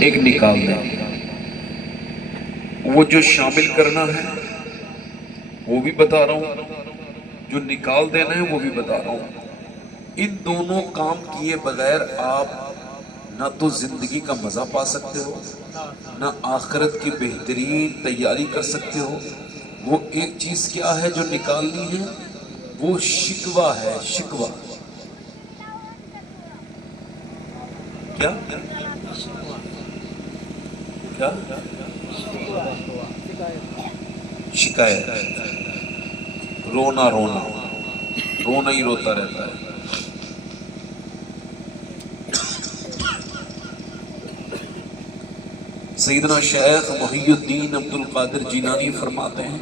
ایک نکال دیں، وہ جو شامل کرنا ہے وہ بھی بتا رہا ہوں، جو نکال دینا ہے وہ بھی بتا رہا ہوں۔ ان دونوں کام کیے بغیر آپ نہ تو زندگی کا مزہ پا سکتے ہو، نہ آخرت کی بہترین تیاری کر سکتے ہو۔ وہ ایک چیز کیا ہے جو نکالنی ہے؟ وہ شکوہ ہے، شکوہ۔ کیا؟ کیا؟ شکایت، رونا رونا، رونا ہی روتا رہتا ہے۔ سیدنا شیخ محی الدین عبد القادر جیلانی فرماتے ہیں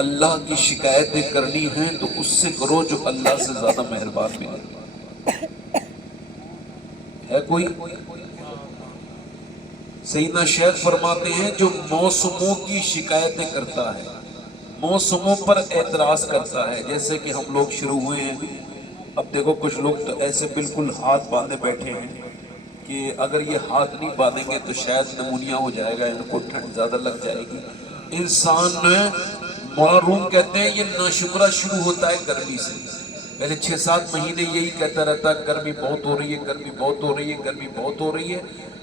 اللہ کی شکایتیں کرنی ہیں تو اس سے کرو جو اللہ سے زیادہ مہربان ملے۔ ہے کوئی؟ سیدنا شیخ فرماتے ہیں جو موسموں کی شکایتیں کرتا ہے، موسموں پر اعتراض کرتا ہے، جیسے کہ ہم لوگ شروع ہوئے ہیں۔ اب دیکھو کچھ لوگ تو ایسے بالکل ہاتھ باندھے بیٹھے ہیں کہ اگر یہ ہاتھ نہیں باندھیں گے تو شاید نمونیا ہو جائے گا، ان کو ٹھنڈ زیادہ لگ جائے گی۔ انسان معروم کہتے ہیں یہ ناشکرہ شروع ہوتا ہے گرمی سے، پہلے 6-7 مہینے یہی کہتا رہتا ہے گرمی بہت ہو رہی ہے، گرمی بہت ہو رہی ہے، گرمی بہت ہو رہی ہے۔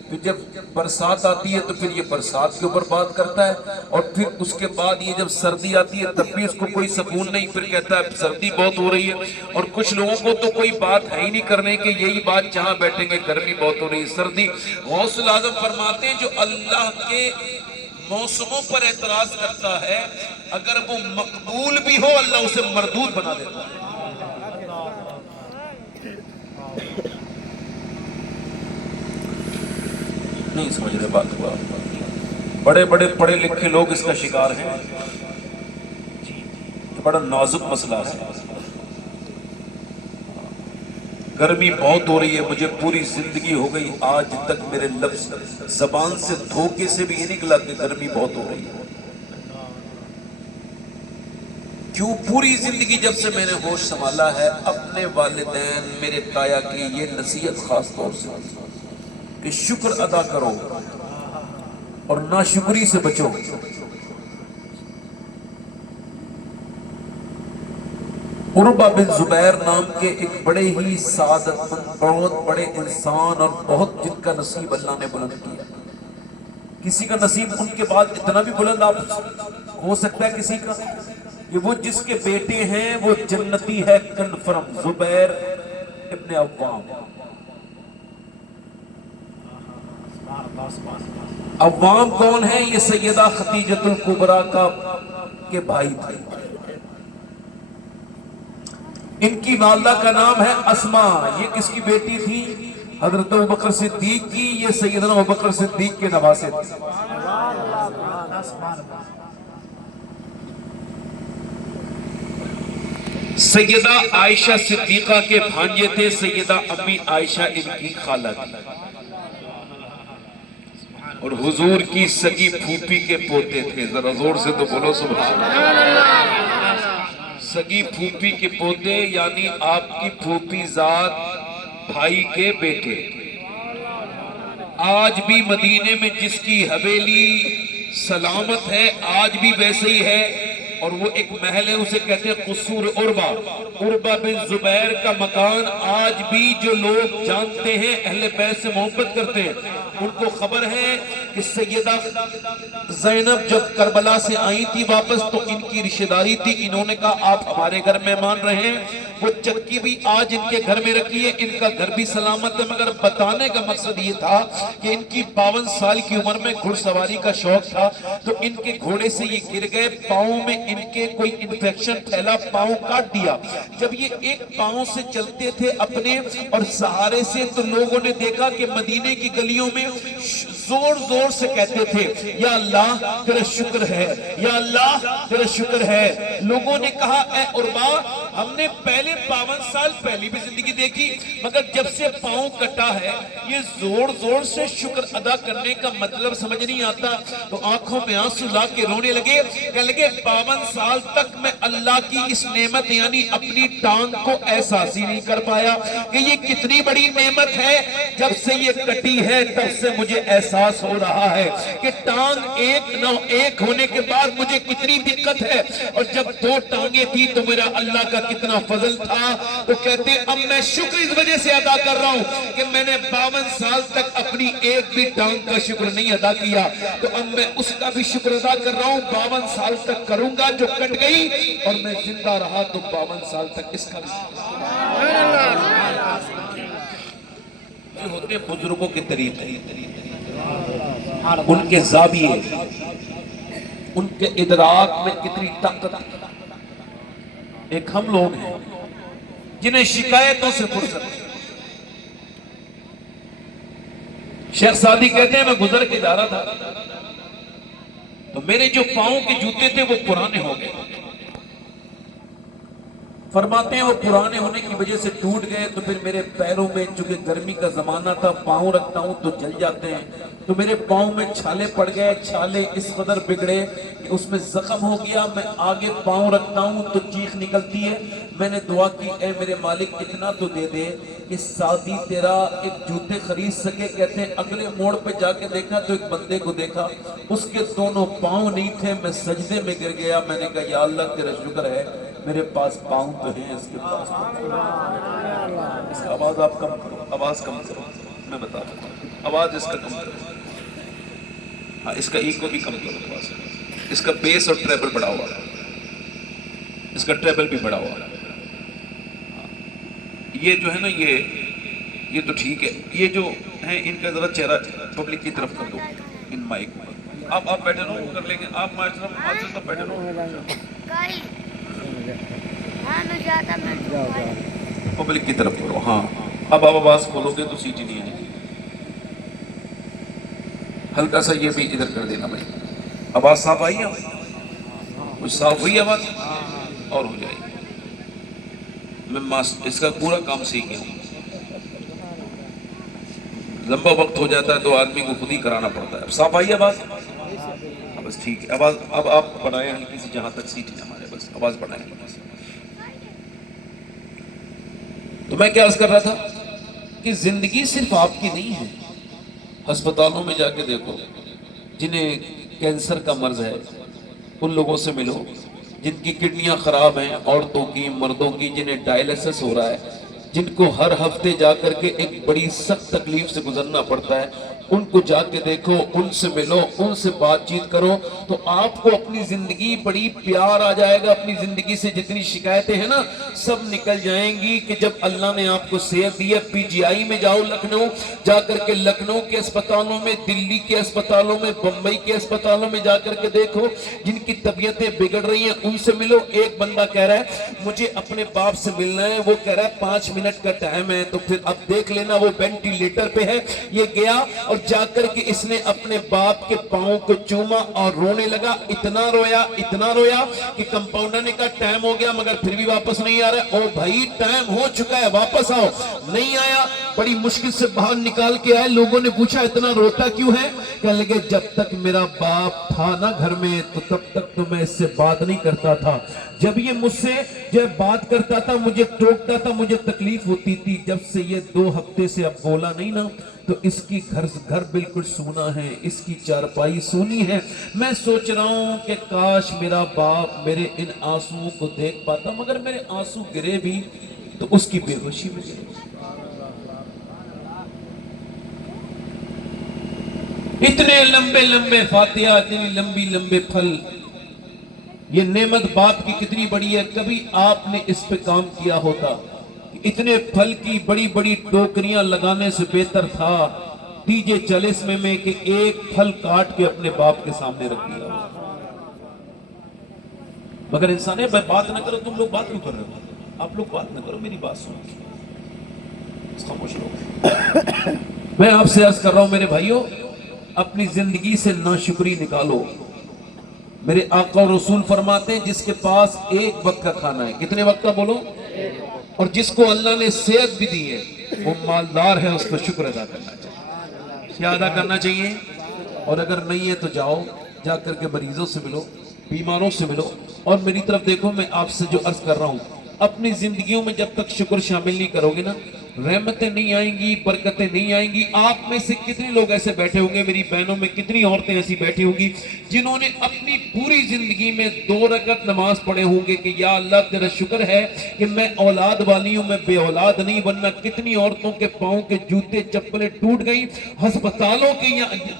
پھر جب برسات آتی ہے تو پھر یہ برسات کے اوپر بات کرتا ہے، اور پھر اس کے بعد یہ جب سردی آتی ہے تب بھی اس کو کوئی سکون نہیں، پھر کہتا ہے سردی بہت ہو رہی ہے۔ اور کچھ لوگوں کو تو کوئی بات ہے ہی نہیں کرنے کہ یہی بات جہاں بیٹھیں گے گرمی بہت ہو رہی ہے، سردی۔ غوث الاعظم فرماتے ہیں جو اللہ کے موسموں پر اعتراض کرتا ہے اگر وہ مقبول بھی ہو اللہ اسے مردود بنا دیتا ہے۔ نہیں سمجھ رہے بات ہوا؟ بڑے بڑے پڑھے لکھے لوگ اس کا شکار ہیں، یہ بڑا نازک مسئلہ ہے۔ گرمی بہت ہو رہی ہے، مجھے پوری زندگی ہو گئی آج تک میرے لفظ زبان سے دھوکے سے بھی یہ نکلا کہ گرمی بہت ہو رہی ہے۔ کیوں؟ پوری زندگی جب سے میں نے ہوش سنبھالا ہے اپنے والدین میرے تایا کی یہ نصیحت خاص طور سے کہ شکر ادا کرو اور ناشکری سے بچو۔ عروہ بن زبیر نام کے ایک بڑے ہی سعادت مند، بہت بڑے انسان اور بہت جن کا نصیب اللہ نے بلند کیا۔ کسی کا نصیب ان کے بعد اتنا بھی بلند آپ ہو سکتا ہے کسی کا؟ کہ وہ جس کے بیٹے ہیں وہ جنتی ہے کنفرم، زبیر ابن عوام۔ عوام کون ہے؟ یہ سیدہ خدیجۃ الکبریٰ کے بھائی تھے۔ ان کی والدہ کا نام ہے اسما، یہ کس کی بیٹی تھی؟ حضرت ابوبکر صدیق کی، یہ سیدنا ابوبکر صدیق کے نواسے تھے۔ سیدہ عائشہ صدیقہ کے بھانجے تھے، سیدہ امی عائشہ ان کی خالہ تھی، اور حضور کی سگی پھوپھی کے پوتے تھے۔ ذرا زور سے تو بولو سبحان اللہ۔ سگی پھوپھی کے پوتے یعنی آپ کی پھوپھی ذات بھائی کے بیٹے۔ آج بھی مدینے میں جس کی حویلی سلامت ہے آج بھی ویسے ہی ہے، اور وہ ایک محل ہے اسے کہتے ہیں قصور عروہ۔ عروہ بن زبیر کا مکان آج بھی جو لوگ جانتے ہیں اہل بیت سے محبت کرتے ہیں ان کو خبر ہے کہ سیدہ زینب جب کربلا سے آئی تھی واپس تو ان کی رشتہ داری تھی، انہوں نے کہا آپ ہمارے گھر مہمان رہے، وہ چکی بھی آج ان کے گھر میں رکھی ہے، ان کا گھر بھی سلامت ہے۔ مگر بتانے کا مقصد یہ تھا کہ ان کی 52 سال کی عمر میں گھڑ سواری کا شوق تھا، تو ان کے گھوڑے سے یہ گر گئے، پاؤں میں ان کے کوئی انفیکشن پھیلا، پاؤں کاٹ دیا۔ جب یہ ایک پاؤں سے چلتے تھے اپنے اور سہارے سے تو لوگوں نے دیکھا کہ مدینے کی گلیوں میں زور زور سے کہتے تھے یا اللہ تیرا شکر ہے، یا اللہ تیرا شکر ہے۔ لوگوں نے کہا اے عروہ ہم نے پہلے 52 سال پہلی بھی زندگی دیکھی، مگر جب سے پاؤں کٹا ہے یہ زور زور سے شکر ادا کرنے کا مطلب سمجھ نہیں آتا، تو آنکھوں میں آنسو لا کے رونے لگے، کہنے لگے 52 سال تک میں اللہ کی اس نعمت یعنی اپنی ٹانگ کو احساس ہی نہیں کر پایا کہ یہ کتنی بڑی نعمت ہے۔ جب سے یہ کٹی ہے تب سے مجھے احساس ہو رہا ہے کہ ٹانگ ایک ہونے کے بعد مجھے کتنی دقت ہے، اور جب 2 ٹانگیں تھی تو میرا اللہ کا کتنا فضل تھا۔ تو کہتے ہیں اب میں شکر اس وجہ سے ادا کر رہا ہوں کہ میں نے 52 سال تک اپنی ایک بھی ٹانگ کا شکر نہیں ادا کیا، تو اب میں اس کا بھی شکر ادا کر رہا ہوں، 52 سال تک کروں گا جو کٹ گئی، اور میں زندہ رہا تو 52 سال تک اس کا بھی یہ ہوتے بزرگوں کے طریقے، ان کے زاویے، ان کے ادراک میں کتنی طاقت۔ ایک ہم لوگ ہیں جنہیں شکایتوں سے فرصت نہیں۔ شیخ سعدی کہتے ہیں میں گزر کے جا رہا تھا تو میرے جو پاؤں کے جوتے تھے وہ پرانے ہو گئے، فرماتے ہیں وہ پرانے ہونے کی وجہ سے ٹوٹ گئے، تو پھر میرے پیروں میں چونکہ گرمی کا زمانہ تھا پاؤں رکھتا ہوں تو جل جاتے ہیں، تو میرے پاؤں میں چھالے پڑ گئے، چھالے اس قدر بگڑے کہ اس میں زخم ہو گیا، میں آگے پاؤں رکھتا ہوں تو چیخ نکلتی ہے۔ میں نے دعا کی اے میرے مالک اتنا تو دے دے کہ سعدی تیرا ایک جوتے خرید سکے۔ کہتے ہیں اگلے موڑ پہ جا کے دیکھا تو ایک بندے کو دیکھا، اس کے دونوں پاؤں نہیں تھے، میں سجدے میں گر گیا، میں نے کہا یا اللہ تیرا شکر ہے میرے پاس پاؤں تو ہیں، اس کے پاس اس کا آواز آپ کم کرو، آواز کم کرو، میں بتا دوں آواز اس کا کم کرو، ہاں اس کا ایکو بھی کم کرو، اس کا بیس اور ٹریبل بڑا ہوا ہے، اس کا ٹریبل بھی بڑا ہوا ہے، یہ جو ہے نا یہ تو ٹھیک ہے، یہ جو ہیں ان کا ذرا چہرہ پبلک کی طرف کر دو ان مائک میں، آپ بیٹھے رہو کر لیں گے، آپ ماشاءاللہ بیٹھے رہو پبلک کی طرف کرو، ہاں اب آپ آواز کھولو گے تو سیٹی نہیں آئے گی، ہلکا سا یہ بھی ادھر کر دینا بھائی، آواز صاف آئی ہے، کچھ صاف ہوئی آواز اور ہو جائے گی، میں اس کا پورا کام سیکھ گیا ہوں، لمبا وقت ہو جاتا ہے تو آدمی کو خود ہی کرانا پڑتا ہے۔ اب صاف آئی آواز، بس ٹھیک ہے، آواز اب آپ بڑھائیں ہلکی سی جہاں تک سیٹ ہے ہمارے، بس آواز بڑھائیں ہلکی سی۔ تو میں کیا عرض کر رہا تھا کہ زندگی صرف آپ کی نہیں ہے، ہسپتالوں میں جا کے دیکھو جنہیں کینسر کا مرض ہے ان لوگوں سے ملو، جن کی کڈنیاں خراب ہیں، عورتوں کی مردوں کی جنہیں ڈائلسس ہو رہا ہے، جن کو ہر ہفتے جا کر کے ایک بڑی سخت تکلیف سے گزرنا پڑتا ہے، ان کو جا کے دیکھو، ان سے ملو، ان سے بات چیت کرو، تو آپ کو اپنی زندگی بڑی پیار آ جائے گا، اپنی زندگی سے جتنی شکایتیں ہیں نا سب نکل جائیں گی کہ جب اللہ نے آپ کو صحت دی ہے۔ پی جی آئی میں جاؤ لکھنؤ، جا کر کے لکھنؤ کے اسپتالوں میں، دلی کے اسپتالوں میں، بمبئی کے اسپتالوں میں جا کر کے دیکھو، جن کی طبیعتیں بگڑ رہی ہیں ان سے ملو۔ ایک بندہ کہہ رہا ہے مجھے اپنے باپ سے ملنا ہے، وہ کہہ رہا ہے 5 منٹ کا ٹائم ہے، تو پھر اب دیکھ لینا وہ وینٹیلیٹر پہ ہے۔ یہ گیا اور جا کر کے اس نے اپنے باپ کے پاؤں کو چوما اور رونے لگا، اتنا رویا کہ کمپاؤنڈر نے کہا ٹائم ہو گیا مگر پھر بھی واپس نہیں آ رہا ہے۔ او بھائی ٹائم ہو چکا ہے واپس آؤ، نہیں آیا، بڑی مشکل سے باہر نکال کے آئے، لوگوں نے پوچھا اتنا روتا کیوں ہے؟ کہنے لگے جب تک میرا باپ تھا نا گھر میں تو تب تک تو میں اس سے بات نہیں کرتا تھا، جب یہ مجھ سے جب بات کرتا تھا مجھے ٹوکتا تھا، مجھے تکلیف ہوتی تھی، جب سے یہ 2 ہفتے سے اب بولا نہیں نا تو اس کی گھر بالکل سونا ہے، اس کی چارپائی سونی ہے۔ میں سوچ رہا ہوں کہ کاش میرا باپ میرے ان آنسوؤں کو دیکھ پاتا، مگر میرے آنسو گرے بھی تو اس کی بے ہوشی میں گرے۔ اتنے لمبے فاتحہ، اتنی لمبے پھل، یہ نعمت باپ کی کتنی بڑی ہے۔ کبھی آپ نے اس پہ کام کیا ہوتا، اتنے پھل کی بڑی ٹوکریاں لگانے سے بہتر تھا دیجے 40 میں کہ ایک پھل کاٹ کے اپنے باپ کے سامنے رکھ دیا۔ مگر انسان ہے بات نہ کرو، تم لوگ بات کیوں کر رہے ہو؟ آپ لوگ بات نہ کرو، میری بات سنو، خاموش رہو۔ میں آپ سے عرض کر رہا ہوں میرے بھائیوں، اپنی زندگی سے ناشکری نکالو۔ میرے آقا و رسول فرماتے ہیں جس کے پاس ایک وقت کا کھانا ہے، کتنے وقت کا بولو، اور جس کو اللہ نے صحت بھی دی ہے، وہ مالدار ہے، اس کو شکر ادا کرنا چاہیے۔ کیا ادا کرنا چاہیے؟ اور اگر نہیں ہے تو جاؤ، جا کر کے مریضوں سے ملو، بیماروں سے ملو، اور میری طرف دیکھو، میں آپ سے جو عرض کر رہا ہوں، اپنی زندگیوں میں جب تک شکر شامل نہیں کرو گے نا، رحمتیں نہیں آئیں گی، برکتیں نہیں آئیں گی۔ آپ میں سے کتنے لوگ ایسے بیٹھے ہوں گے، میری بہنوں میں کتنی عورتیں ایسی بیٹھی ہوں گی جنہوں نے اپنی پوری زندگی میں 2 رکعت نماز پڑھے ہوں گے کہ یا اللہ تیرا شکر ہے کہ میں اولاد والی ہوں، میں بے اولاد نہیں، ورنہ کتنی عورتوں کے پاؤں کے جوتے چپلیں ٹوٹ گئی، ہسپتالوں کے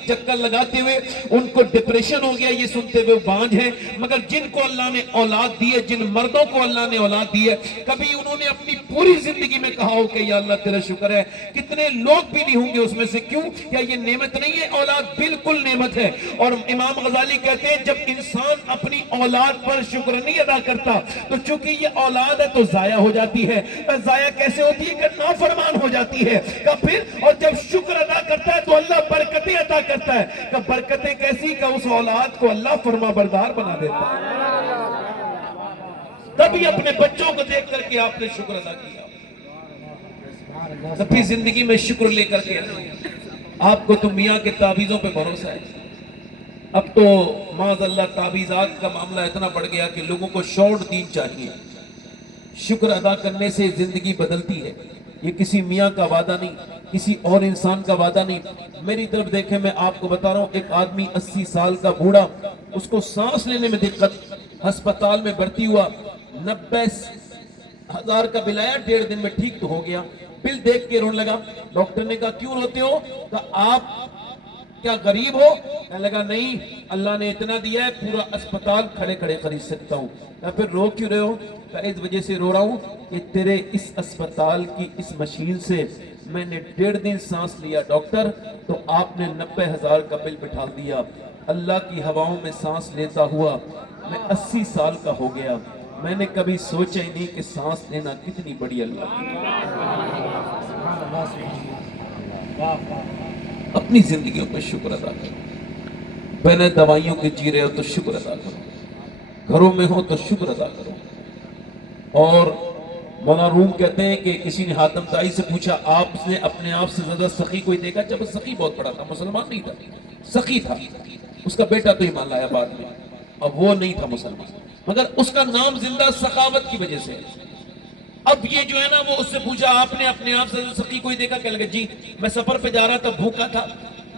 چکر لگاتے ہوئے ان کو ڈپریشن ہو گیا یہ سنتے ہوئے بانجھ ہیں۔ مگر جن کو اللہ نے اولاد دی ہے، جن مردوں کو اللہ نے اولاد دی ہے، کبھی انہوں نے اپنی پوری زندگی میں کہا ہو کہ یا اللہ تیرا شکر ہے۔ کتنے لوگ بھی نہیں ہوں گے اس میں سے، کیوں؟ کیا یہ نعمت نہیں ہے؟ اولاد بالکل نعمت ہے۔ اور امام غزالی کہتے ہیں جب انسان اپنی اولاد پر شکر نہیں ادا کرتا تو چونکہ یہ اولاد ہے تو ضائع ہو جاتی ہے۔ ضائع کیسے ہوتی ہے؟ کہ نافرمان ہو جاتی ہے۔ کہ پھر اور جب شکر ادا کرتا ہے تو اللہ برکتیں عطا کرتا ہے۔ کہ برکتیں کیسی؟ کہ اس اولاد کو اللہ فرما بردار بنا دیتا ہے۔ تبھی اپنے بچوں کو دیکھ کر کے آپ نے شکر ادا کیا۔ اپنی زندگی میں شکر لے کر کے آپ کو تو میاں کے تعویذوں پہ بھروسہ ہے۔ اب تو معاذ اللہ تعویذات کا معاملہ اتنا بڑھ گیا کہ لوگوں کو شارٹ دین چاہیے۔ شکر ادا کرنے سے زندگی بدلتی ہے۔ یہ کسی میاں کا وعدہ نہیں، کسی اور انسان کا وعدہ نہیں۔ میری طرف دیکھیں، میں آپ کو بتا رہا ہوں، ایک آدمی 80 سال کا بوڑھا، اس کو سانس لینے میں دقت، ہسپتال میں بھرتی ہوا، 90,000 کا بل آیا، 1.5 دن میں ٹھیک تو ہو گیا۔ بل دیکھ کے رونے لگا۔ ڈاکٹر نے کہا کیوں روتے ہو؟ کہا آپ کیا غریب ہو؟ کہنے لگا نہیں، اللہ نے اتنا دیا ہے پورا اسپتال کھڑے کھڑے خرید سکتا ہوں۔ کہا پھر رو کیوں رہے ہو؟ کہا اس وجہ سے رو رہا ہوں کہ تیرے اس اسپتال کی اس مشین سے میں نے 1.5 دن سانس لیا ڈاکٹر، تو آپ نے 90,000 کا بل بٹھا دیا۔ اللہ کی ہواؤں میں سانس لیتا ہوا میں 80 سال کا ہو گیا۔ میں نے کبھی سوچا ہی نہیں کہ سانس لینا کتنی بڑی اللہ کی۔ اپنی زندگیوں پر شکر ادا کرو۔ بہنیں دوائیوں کے جی رہے ہو تو شکر ادا کرو، گھروں میں ہو تو شکر ادا کرو۔ اور مولانا روم کہتے ہیں کہ کسی نے حاتم طائی سے پوچھا آپ نے اپنے آپ سے زیادہ سخی کوئی دیکھا؟ جب سخی بہت بڑا تھا، مسلمان نہیں تھا، سخی تھا، اس کا بیٹا تو ایمان لایا بعد میں، اب وہ نہیں تھا مسلمان، مگر اس کا نام زندہ سخاوت کی وجہ سے ہے۔ اب یہ جو ہے نا، وہ اس سے پوچھا آپ نے اپنے آپ سے سخی کوئی دیکھا؟ کہنے لگا جی، میں سفر پہ جا رہا تھا، بھوکا تھا،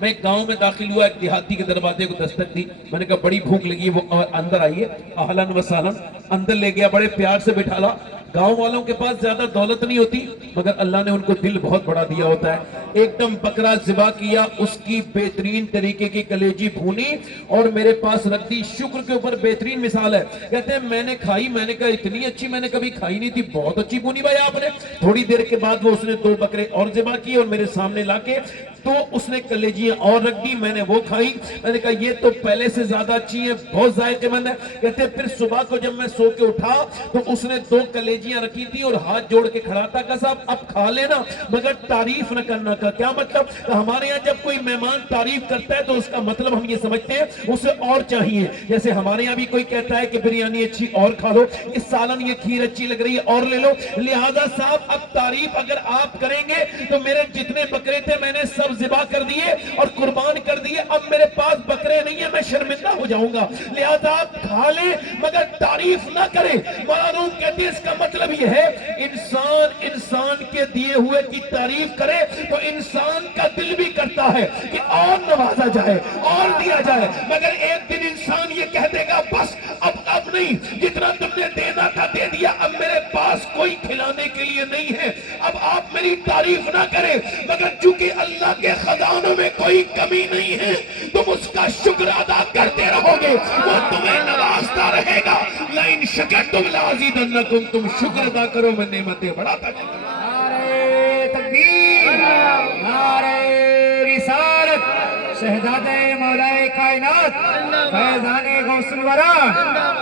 میں ایک گاؤں میں داخل ہوا، ایک دیہاتی کے دروازے کو دستک دی، میں نے کہا بڑی بھوک لگی ہے، وہ اندر آئیے، اہلاً و سہلاً، اندر لے گیا، بڑے پیار سے بٹھالا۔ گاؤں والوں کے پاس زیادہ دولت نہیں ہوتی، مگر اللہ نے ان کو دل بہت بڑا دیا ہوتا ہے۔ ایک دم بکرا ذبح کیا، اس کی بہترین طریقے کی کلیجی بھونی اور میرے پاس رکھ دی۔ شکر کے اوپر بہترین مثال ہے۔ کہتے ہیں میں نے کھائی، میں نے کہا اتنی اچھی میں نے کبھی کھائی نہیں تھی، بہت اچھی بھونی بھائی آپ نے۔ تھوڑی دیر کے بعد وہ اس نے 2 بکرے اور ذبح کیے اور میرے سامنے لا کے تو اس نے کلیجیاں اور رکھ دی، میں نے وہ کھائی۔ میں نے کہا یہ تو پہلے سے زیادہ اچھی ہیں، بہت ذائقے مند ہے۔ کہتے ہیں پھر صبح کو جب میں سو کے اٹھا تو اس نے 2 کلیجیاں رکھی تھی اور ہاتھ جوڑ کے کھڑا تھا کہ صاحب اب کھا لینا مگر تعریف نہ کرنا۔ کا کیا مطلب؟ کہ ہمارے یہاں جب کوئی مہمان تعریف کرتا ہے تو اس کا مطلب ہم یہ سمجھتے ہیں اسے اور چاہیے۔ جیسے ہمارے یہاں بھی کوئی کہتا ہے کہ بریانی اچھی اور کھا لو، اس سالن یہ کھیر اچھی لگ رہی ہے اور لے لو۔ لہذا صاحب اب تعریف اگر آپ کریں گے تو میرے جتنے بکرے تھے میں نے سب ذبح کر دیے اور قربان کر دیے، اب میرے پاس بکرے نہیں ہیں، میں شرمندہ ہو جاؤں گا، لہذا آپ کھا لیں مگر تعریف نہ کریں۔ معلوم کہتے ہیں اس کا مطلب یہ ہے انسان کے دیے ہوئے کی تعریف کرے تو انسان کا دل بھی کرتا ہے کہ اور نوازا جائے اور دیا جائے، مگر ایک دن انسان یہ کہہ دے گا بس اب نہیں، جتنا تم نے دینا تھا دے دیا، اب میرے پاس کوئی کھلانے کے لیے نہیں ہے، اب آپ میری تعریف نہ کریں، مگر چونکہ اللہ کے خزانوں میں کوئی کمی نہیں ہے، تم اس کا شکر ادا کرتے رہو گے، وہ تمہیں نوازتا رہے گا۔ لَإِن شَكَرْتُمْ لَأَزِيدَنَّكُمْ، تم شکر ادا کرو میں نعمتیں بڑھاتا چلوں۔ نعرہ تکبیر، نعرہ رسالت، شہزادہ مولا کائنات فیضان غوث الورا،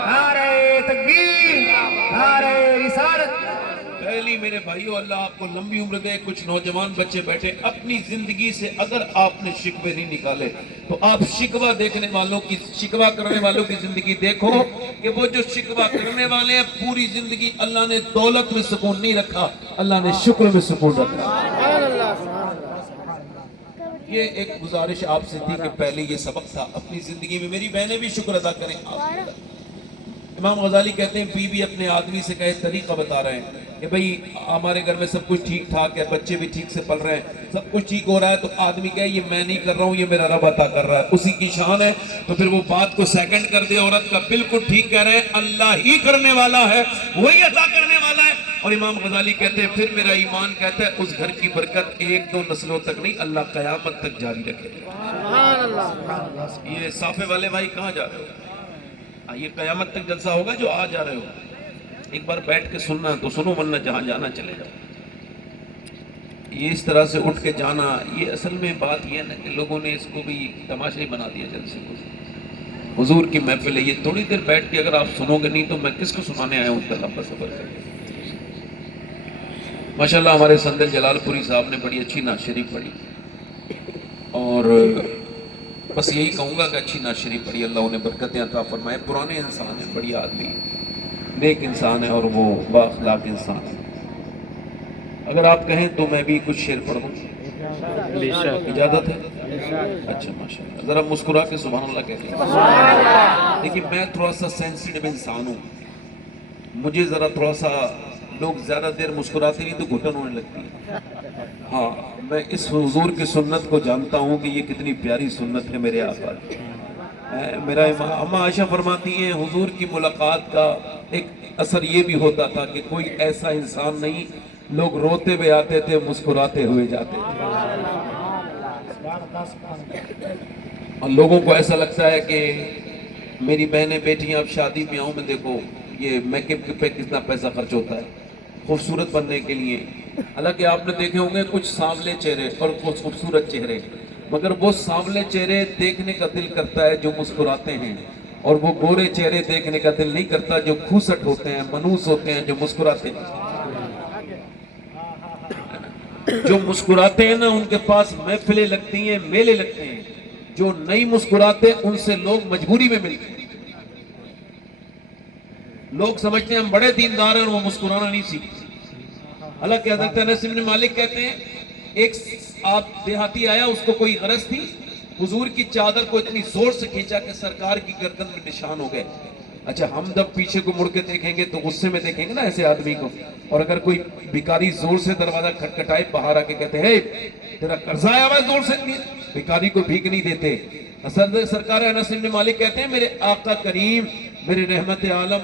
نعرہ تکبیر، نعرہ رسالت۔ پہلی میرے بھائیو اللہ آپ کو لمبی عمر دے. کچھ نوجوان بچے بیٹھے, اپنی زندگی سے اگر آپ نے شکوے نہیں نکالے تو آپ شکوہ دیکھنے والوں کی, شکوہ کرنے والوں کی زندگی دیکھو کہ وہ جو شکوہ کرنے والے ہیں پوری زندگی اللہ نے دولت میں سکون نہیں رکھا, اللہ نے شکر میں سکون رکھا. یہ ایک گزارش آپ سے تھی کہ پہلے یہ سبق تھا اپنی زندگی میں. میری بہنیں بھی شکر ادا کریں. امام غزالی کہتے ہیں بیوی اپنے آدمی سے کہے, طریقہ بتا رہے ہیں کہ بھئی ہمارے گھر میں سب کچھ ٹھیک ٹھاک ہے, بچے بھی ٹھیک سے پل رہے ہیں, سب کچھ ٹھیک ہو رہا ہے, تو آدمی کہے یہ میں نہیں کر رہا ہوں, یہ میرا رب عطا کر رہا ہے, اسی کی شان ہے. تو پھر وہ بات کو سیکنڈ کر دے عورت کا, بالکل ٹھیک کہہ رہے ہیں, اللہ ہی کرنے والا ہے, وہی عطا کرنے والا ہے. اور امام غزالی کہتے ہیں پھر میرا ایمان کہتا ہے اس گھر کی برکت ایک دو نسلوں تک نہیں, اللہ قیامت تک جاری رکھے. یہ صافے والے بھائی کہاں جا رہے ہو؟ یہ قیامت تک جلسہ ہوگا جو آ جا رہے ہو. ایک بار بیٹھ کے سننا تو سنو, ورنہ جہاں جانا چلے جاؤ. یہ اس طرح سے اٹھ کے جانا, یہ اصل میں بات یہ ہے نا کہ لوگوں نے اس کو بھی تماشا ہی بنا دیا جلسے کو. حضور کی محفل ہے, یہ تھوڑی دیر بیٹھ کے اگر آپ سنو گے نہیں تو میں کس کو سنانے آیا ہوں اس کا لمبا سفر کر. ماشاءاللہ ہمارے سندل جلال پوری صاحب نے بڑی اچھی نعت شریف پڑھی, اور بس یہی کہوں گا کہ اچھی نعت شریف پڑھی, اللہ انہیں برکتیں عطا فرمائے. پرانے انسان ہیں, بڑی آدمی, نیک انسان ہے اور وہ با اخلاق انسان ہے. اگر آپ کہیں تو میں بھی کچھ شعر پڑھ دوں, اجازت ہے؟ اچھا ماشاءاللہ, ذرا مسکرا کے سبحان اللہ کہتے ہیں. دیکھیے میں تھوڑا سا سینسیٹیو انسان ہوں, مجھے ذرا تھوڑا سا لوگ زیادہ دیر مسکراتے نہیں تو گھٹن ہونے لگتی ہے. ہاں میں اس حضور کی سنت کو جانتا ہوں کہ یہ کتنی پیاری سنت ہے میرے آقا کی. میرا اماں عائشہ فرماتی ہیں حضور کی ملاقات کا ایک اثر یہ بھی ہوتا تھا کہ کوئی ایسا انسان نہیں, لوگ روتے ہوئے آتے تھے, مسکراتے ہوئے جاتے تھے. اور لوگوں کو ایسا لگتا ہے کہ میری بہنیں بیٹیاں اب شادی میں آؤں میں دیکھو یہ میک اپ پہ کتنا پیسہ خرچ ہوتا ہے خوبصورت بننے کے لیے. حالانکہ آپ نے دیکھے ہوں گے کچھ سانولے چہرے اور کچھ خوبصورت چہرے, مگر وہ سانولے چہرے دیکھنے کا دل کرتا ہے جو مسکراتے ہیں, اور وہ گورے چہرے دیکھنے کا دل نہیں کرتا جو کھوسٹ ہوتے ہیں, منوس ہوتے ہیں, جو مسکراتے ہیں. جو مسکراتے ہیں نا ان کے پاس محفلیں لگتی ہیں, میلے لگتے ہیں. جو نہیں مسکراتے ان سے لوگ مجبوری میں ملتے ہیں. لوگ سمجھتے ہیں ہم بڑے دیندار ہیں اور وہ مسکرانا نہیں سیکھتے. حالانکہ حضرت انس بن مالک کہتے ہیں ایک آپ دیہاتی آیا, اس کو کوئی غرض تھی, حضور کی چادر کو اتنی زور سے کھینچا کہ سرکار کی گردن میں نشان ہو گئے. اچھا ہم جب پیچھے کو مڑ کے دیکھیں گے تو غصے میں دیکھیں گے نا ایسے آدمی کو, اور اگر کوئی بھکاری زور سے دروازہ کھٹکھٹائے باہر آ کے کہتے ہیں تیرا قرضہ آیا ہوا زور سے, بھکاری کو بھیک نہیں دیتے. سرکار انس بن مالک کہتے ہیں میرے آقا کریم میرے رحمت عالم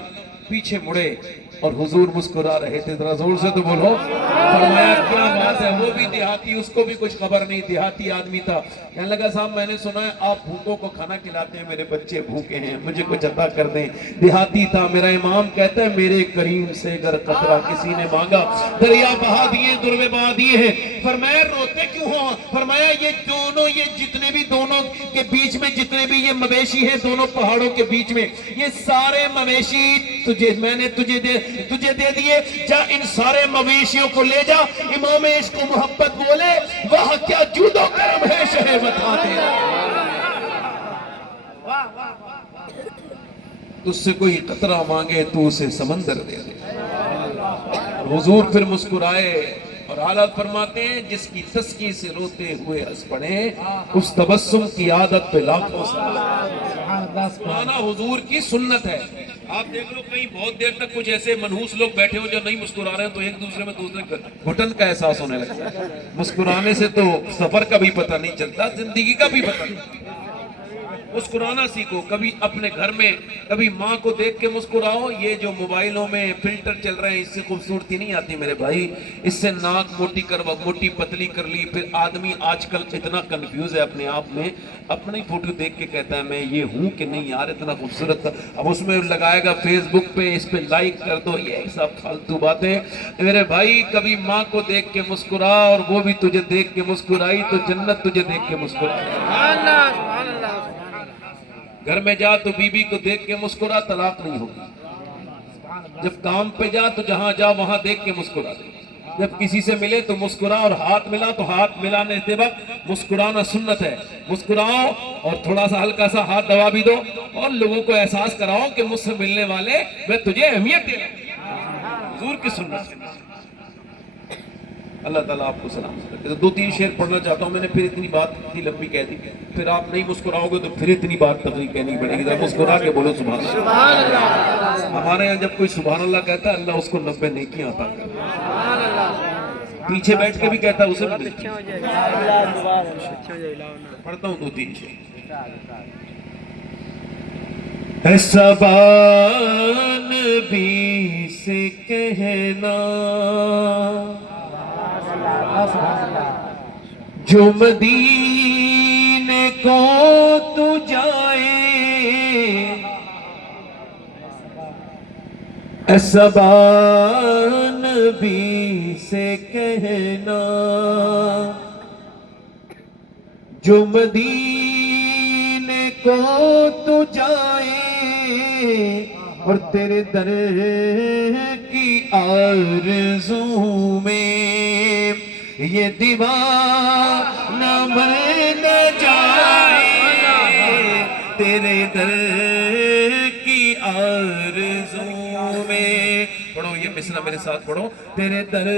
پیچھے مڑے اور حضور مسکرا رہے تھے, ذرا زور سے تو بولو. فرمایا کیا بات ہے, وہ بھی دیہاتی, اس کو بھی کچھ خبر نہیں, دیہاتی آدمی تھا. کہنے لگا صاحب میں نے سنا ہے آپ بھوکوں کو کھانا کھلاتے ہیں, میرے بچے بھوکے ہیں, مجھے کچھ عطا کر دیں. دیہاتی تھا. میرا امام کہتا ہے میرے کریم سے اگر قطرہ کسی نے مانگا دریا بہا دیے, دروے بہا دیے ہیں. فرمایا روتے کیوں ہو؟ فرمایا یہ دونوں, یہ جتنے بھی دونوں کے بیچ میں جتنے بھی یہ مویشی ہیں دونوں پہاڑوں کے بیچ میں, یہ سارے مویشی تجھے میں نے تجھے دے دیے, جا ان سارے مویشیوں کو لے جا. امام عشق و محبت بولے وہاں کیا جود و کرم ہے شہ وطا تیرا. تجھ سے کوئی قطرہ مانگے تو اسے سمندر دے دے. حضور پھر مسکرائے اور حالات فرماتے ہیں جس کی تسکی سے روتے ہوئے ہنس پڑے اس تبسم کی عادت پہ لاکھوں سبحان. حضور کی سنت ہے. آپ دیکھ لو کہیں بہت دیر تک کچھ ایسے منحوس لوگ بیٹھے ہو جو نہیں مسکرا رہے ہیں تو ایک دوسرے میں دوسرے گھٹن کا احساس ہونے لگتا ہے. مسکرانے سے تو سفر کا بھی پتہ نہیں چلتا, زندگی کا بھی پتہ نہیں. مسکرانا سیکھو, کبھی اپنے گھر میں کبھی ماں کو دیکھ کے مسکراؤ. یہ جو موبائلوں میں فلٹر چل رہے ہیں اس سے خوبصورتی نہیں آتی میرے بھائی, اس سے ناک موٹی پتلی کر لی. پھر آدمی آج کل اتنا کنفیوز ہے اپنے آپ میں, اپنی فوٹو دیکھ کے کہتا ہے میں یہ ہوں کہ نہیں یار, اتنا خوبصورت تھا. اب اس میں لگائے گا فیس بک پہ, اس پہ لائک کر دو, یہ سب فالتو باتیں. میرے بھائی کبھی ماں کو دیکھ کے مسکرا, اور وہ بھی تجھے دیکھ کے مسکرائی تو جنت تجھے دیکھ کے مسکرائی. گھر میں جا تو بی بی کو دیکھ کے مسکرا, طلاق نہیں ہوگی. جب کام پہ جا تو جہاں جا وہاں دیکھ کے مسکرا دے، جب کسی سے ملے تو مسکرا، اور ہاتھ ملا تو ہاتھ ملانے کے وقت مسکرانا سنت ہے، مسکراؤ اور تھوڑا سا ہلکا سا ہاتھ دبا بھی دو، اور لوگوں کو احساس کراؤ کہ مجھ سے ملنے والے میں تجھے اہمیت دے رہا ہوں، حضور کی سنت سے۔ اللہ تعالیٰ آپ کو سلامت رکھے۔ تو 2-3 شعر پڑھنا چاہتا ہوں، میں نے پھر اتنی بات اتنی لمبی کہہ دی، پھر آپ نہیں مسکراؤ گے تو پھر اتنی بات تقریر کہنی پڑے گی، ذرا مسکرا کے بولو سبحان اللہ۔ ہمارے یہاں جب کوئی سبحان اللہ کہتا ہے اللہ اس کو 90 نیکیاں عطا کرتا ہے، پیچھے بیٹھ کے بھی کہتا ہے اسے بھی ملتی ہے۔ پڑھتا ہوں 2-3 شعر۔ ایسا نبی سے کہنا جو مدینے کو تو جائے، ایسا نبی سے کہنا جو مدینے کو تو جائے، اور تیرے در کی آرزو میں یہ دیوانہ مر نہ جائے، تیرے در کی آرزو میں، پڑھو یہ مصرع میرے ساتھ پڑھو، تیرے در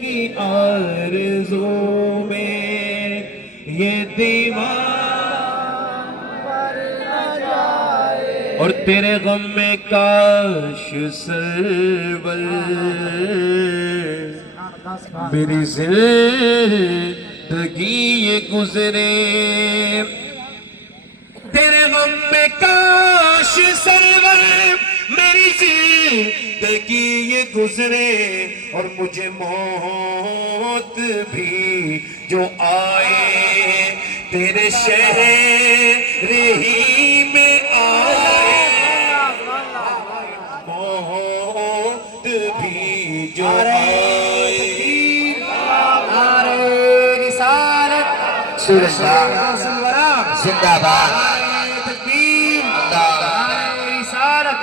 کی آرزو میں یہ دیوانہ اور تیرے غم میں کاش سرور میری زندگی یہ گزرے، تیرے غم میں کاش سرور میری زندگی یہ گزرے، اور مجھے موت بھی جو آئے تیرے شہر ہی میں آئے، موت بھی جو آئے، نعرہ رسالت زندہ باد، تکبیر، نعرہ رسالت۔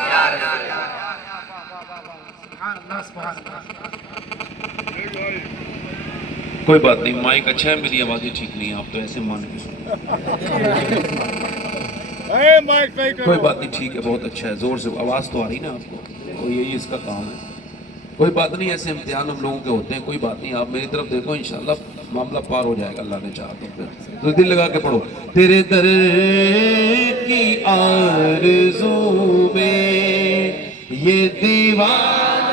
کوئی بات نہیں، مائک اچھا ہے، میری آوازیں ٹھیک نہیں ہیں، آپ تو ایسے مان کے سنو۔ کوئی بات نہیں، ٹھیک ہے، بہت اچھا ہے، زور سے آواز تو آ رہی نا آپ کو، تو یہی اس کا کام ہے۔ کوئی بات نہیں، ایسے امتحان ہم لوگوں کے ہوتے ہیں، کوئی بات نہیں، آپ میری طرف دیکھو، انشاءاللہ معاملہ پار ہو جائے گا اللہ نے چاہا تو۔ پھر تو دل لگا کے پڑھو، تیرے در کی آرزو میں یہ دیوانہ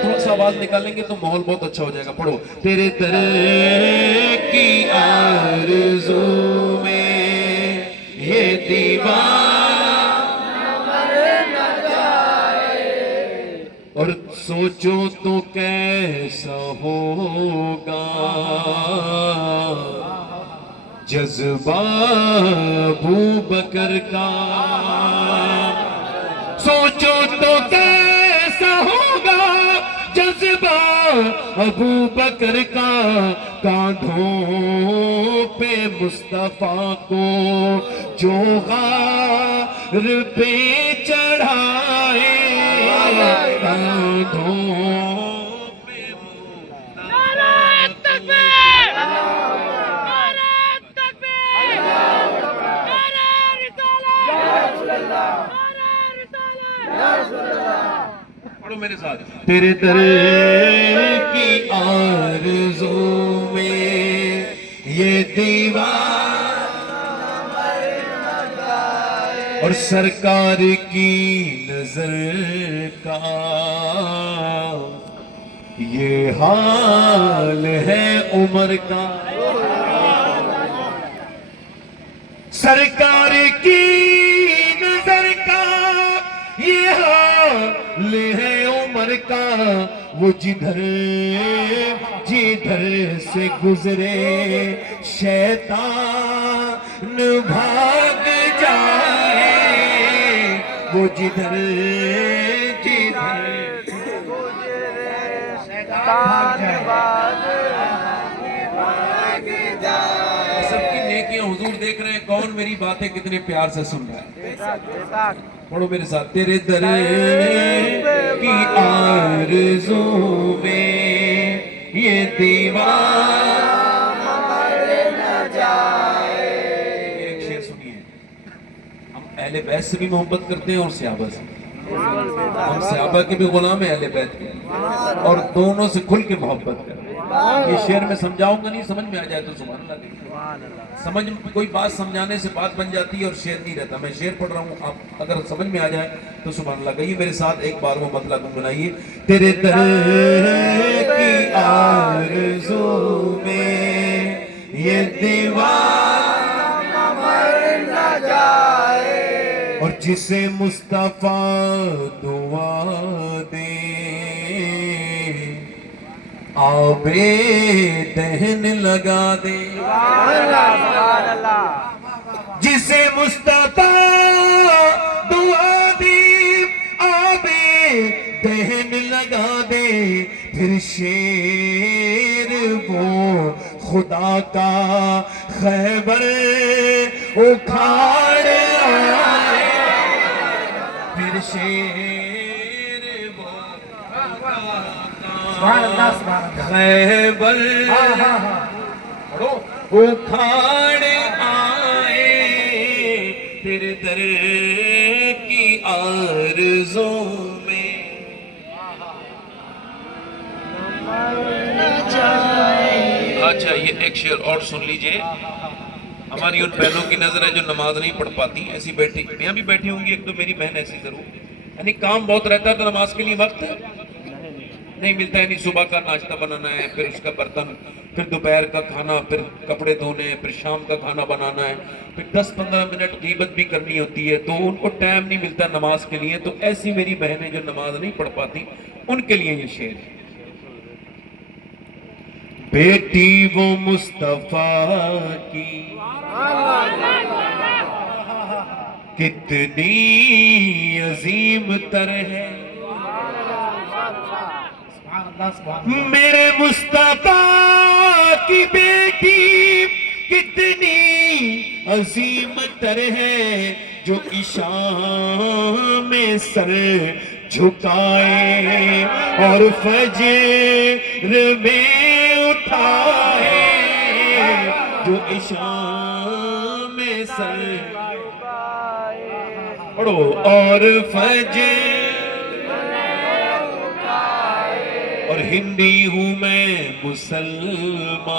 تھوڑا سا آواز نکالیں گے تو ماحول بہت اچھا ہو جائے گا، پڑھو، تیرے در کی آرزو میں یہ دیوانہ اور سوچو تو کیسا ہوگا جذبہ ابو بکر کا، سوچو تو کیسا ہوگا جذبہ ابو بکر کا، کاندھوں پہ مصطفیٰ کو جو غار پہ چڑھائے، کاندھوں پہ نعرہ تکبیر! نعرہ تکبیر! نعرہ رسالت! نعرہ رسالت! پڑھو میرے ساتھ، تیرے در کی آرزو میں یہ دیوانہ اور سرکار کی نظر کا یہ حال ہے عمر کا، سرکار کی نظر کا یہ حال ہے عمر کا، وہ جدھر سے گزرے شیطان بھاگ جائے، وہ جدھر سب کی نیکیاں حضور دیکھ رہے ہیں، کون میری باتیں کتنے پیار سے سن رہا ہے۔ پڑھو میرے ساتھ. تیرے در کی آرزو میں یہ دیوانہ مر نہ جائے. ایک شعر سنیے. ہم اہل بیت سے بھی محبت کرتے ہیں اور صحابہ سے. ہم صحابہ کے بھی غلام ہیں, اہل بیت کے, اور دونوں سے کھل کے محبت کرتے ہیں. یہ شعر میں سمجھاؤں گا نہیں, سمجھ میں آ جائے تو سبحان اللہ دیکھیں. سمجھ کوئی بات سمجھانے سے بات بن جاتی ہے اور شعر نہیں رہتا. میں شعر پڑھ رہا ہوں, آپ اگر سمجھ میں آ جائے تو سبحان اللہ کہیے میرے ساتھ ایک بار وہ مطلب گنگنائیے. تیرے در کی آرزو میں یہ دیوانہ مر نہ جائے, اور جسے مصطفیٰ دعا دے آبے دہن لگا دے. جسے مصطفیٰ دعا دے آبے دہن لگا دے, پھر شیر وہ خدا کا خیبر اکھاڑ آئے. پھر شیر وہ خیبر اکھاڑ آئے. تیرے در کی آرزو میں اچھا یہ ایک شعر اور سن لیجئے. ہماری ان بہنوں کی نظر ہے جو نماز نہیں پڑھ پاتی, ایسی بیٹھی, یہاں بھی بیٹھی ہوں گی ایک تو میری بہن ایسی ضرور, یعنی کام بہت رہتا ہے تو نماز کے لیے وقت نہیں ملتا ہے. یعنی صبح کا ناشتہ بنانا ہے, پھر اس کا برتن, پھر دوپہر کا کھانا, پھر کپڑے دھونے ہیں, پھر شام کا کھانا بنانا ہے, پھر 10-15 منٹ غیبت بھی کرنی ہوتی ہے, تو ان کو ٹائم نہیں ملتا نماز کے لیے. تو ایسی میری بہنیں جو نماز نہیں پڑھ پاتی ان کے لیے یہ شعر ہے. بیٹی وہ مصطفیٰ کی کتنی عظیم تر ہے, میرے مصطفیٰ کی بیٹی کتنی عظیم تر ہے, جو عشاء میں سر جھکائے اور فجر میں اٹھائے. جو عشاء میں سر پڑھو اور فجر, اور ہندی ہوں میں مسلمان,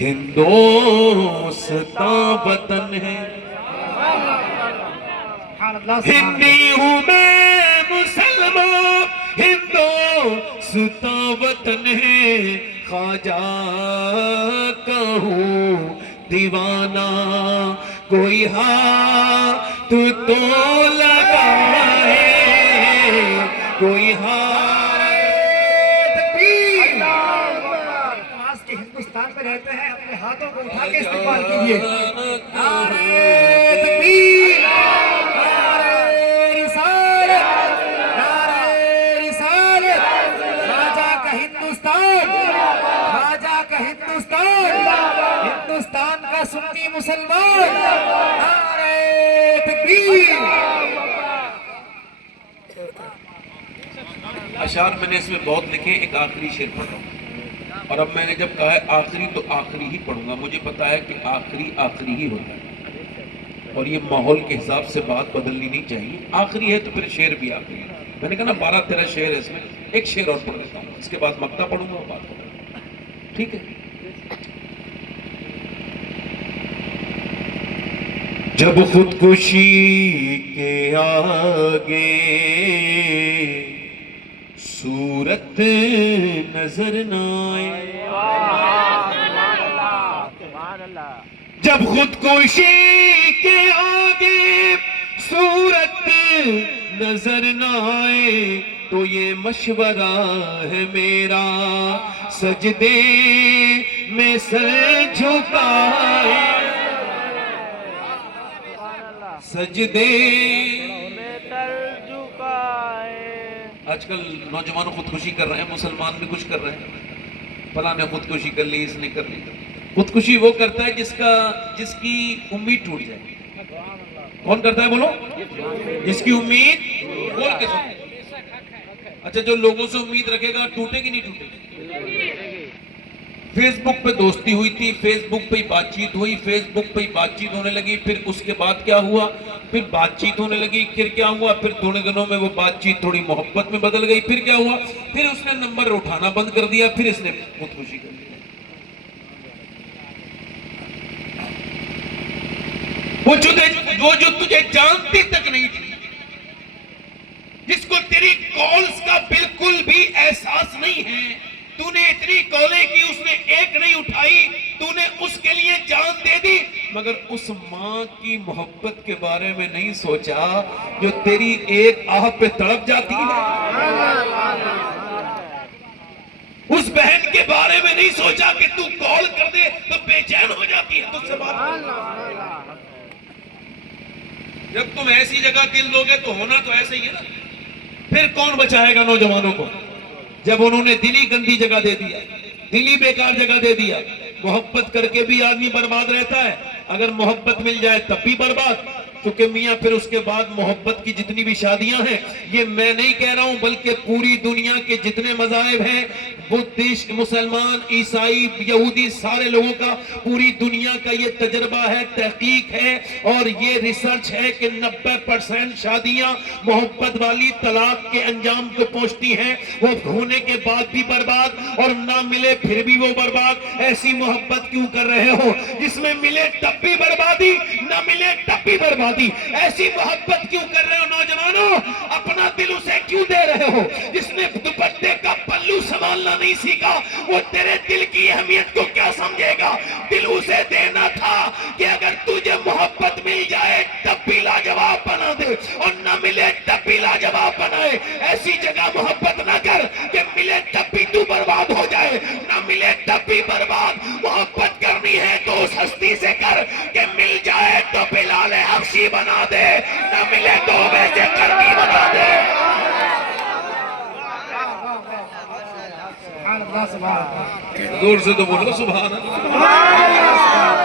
ہندوستاں وطن ہے. ہندی ہوں میں مسلمان, ہندوستاں وطن ہے. خواجہ کا ہوں دیوانہ, کوئی ہاتھ تو لگائے, کوئی آج کے ہندوستان میں رہتے ہیں, اپنے ہاتھوں کو اٹھا کے استقبال کیجئے. نعرہ تکبیر, نعرہ رسالت, نعرہ رسالت. خواجہ کا ہندوستان, خواجہ کا ہندوستان, ہندوستان کا سنی مسلمان. نعرہ تکبیر. اشعار میں نے اس میں بہت لکھے, ایک آخری شعر پڑھ رہا ہوں, اور اب میں نے جب کہا ہے آخری تو آخری ہی پڑھوں گا. مجھے پتا ہے کہ آخری آخری ہی ہوتا ہے, اور یہ ماحول کے حساب سے بات بدلنی نہیں چاہیے. آخری ہے تو پھر شعر بھی آخری ہے. میں نے کہا نا 12-13 شعر ہے اس میں, ایک شعر اور پڑھ لیتا ہوں, اس کے بعد مقطع پڑھوں گا اور بات کروں گا, ٹھیک ہے. جب خودکشی کے آگے صورت نظر نہ آئے, جب خودکشی کے آگے صورت نظر نہ آئے, تو یہ مشورہ ہے میرا سجدے میں سر جھکائے, سجدے. آج کل نوجوان خودکشی کر رہے ہیں, مسلمان بھی کچھ کر رہے ہیں. فلاں نے خودکشی کر لی, اس نے کر لی. خودکشی وہ کرتا ہے جس کی امید ٹوٹ جائے. کون کرتا ہے بولو؟ جس کی امید بول کے سن. اچھا جو لوگوں سے امید رکھے گا ٹوٹے گی نہیں ٹوٹے گی؟ فیس بک پہ دوستی ہوئی تھی، فیس بک پہ ہی بات چیت ہوئی، فیس بک پہ ہی بات چیت ہونے لگی، پھر اس کے بعد کیا ہوا؟ پھر بات چیت ہونے لگی، پھر کیا ہوا؟ پھر تھوڑے دنوں میں وہ بات چیت تھوڑی محبت میں بدل گئی، پھر کیا ہوا؟ پھر اس نے نمبر اٹھانا بند کر دیا، پھر اس نے خودکشی کر لی. وہ جو تجھے جانتی تک نہیں تھی، جس کو تیری کالز کا بالکل بھی احساس نہیں ہے، تو نے اتنی کالیں کی، اس نے ایک نہیں اٹھائی، تو نے اس کے لیے جان دے دی، مگر اس ماں کی محبت کے بارے میں نہیں سوچا جو تیری ایک آہ پہ تڑپ جاتی ہے. اس بہن کے بارے میں نہیں سوچا کہ تو کال کر دے تو بے چین ہو جاتی ہے تجھ سے بات. جب تم ایسی جگہ دل دو گے تو ہونا تو ایسے ہی ہے نا. پھر کون بچائے گا نوجوانوں کو جب انہوں نے دلی گندی جگہ دے دیا، دلی بیکار جگہ دے دیا. محبت کر کے بھی آدمی برباد رہتا ہے، اگر محبت مل جائے تب بھی برباد. کیونکہ میاں پھر اس کے بعد محبت کی جتنی بھی شادیاں ہیں، یہ میں نہیں کہہ رہا ہوں بلکہ پوری دنیا کے جتنے مذاہب ہیں، بدھسٹ، مسلمان، عیسائی، یہودی، سارے لوگوں کا پوری دنیا کا یہ تجربہ ہے، تحقیق ہے اور یہ ریسرچ ہے کہ 90% شادیاں محبت والی طلاق کے انجام کو پہنچتی ہیں. وہ ہونے کے بعد بھی برباد اور نہ ملے پھر بھی وہ برباد. ایسی محبت کیوں کر رہے ہو جس میں ملے تب بھی بربادی، نہ ملے تب بھی بربادی؟ ایسی محبت کیوں کر رہے ہو نوجوانوں؟ اپنا دل اسے کیوں دے رہے ہو جس نے دوپٹے کا پلو سنبھالنا نہیں سیکھا؟ وہ تیرے دل کی اہمیت کو کیا سمجھے گا؟ دل اسے دینا تھا کہ اگر تجھے محبت مل جائے تب بھی لاجواب بنا دے اور نہ ملے تب بھی لاجواب بنائے. ایسی جگہ محبت نہ کر کہ ملے تب بھی تو برباد ہو جائے، نہ ملے تب بھی برباد. محبت کرنی ہے تو اس ہستی سے کر کہ مل جائے تو بلال حبشی بنا دے، نہ ملے تو ویسے کرنی بنا دے. زور سے تو بولو سبحان اللہ،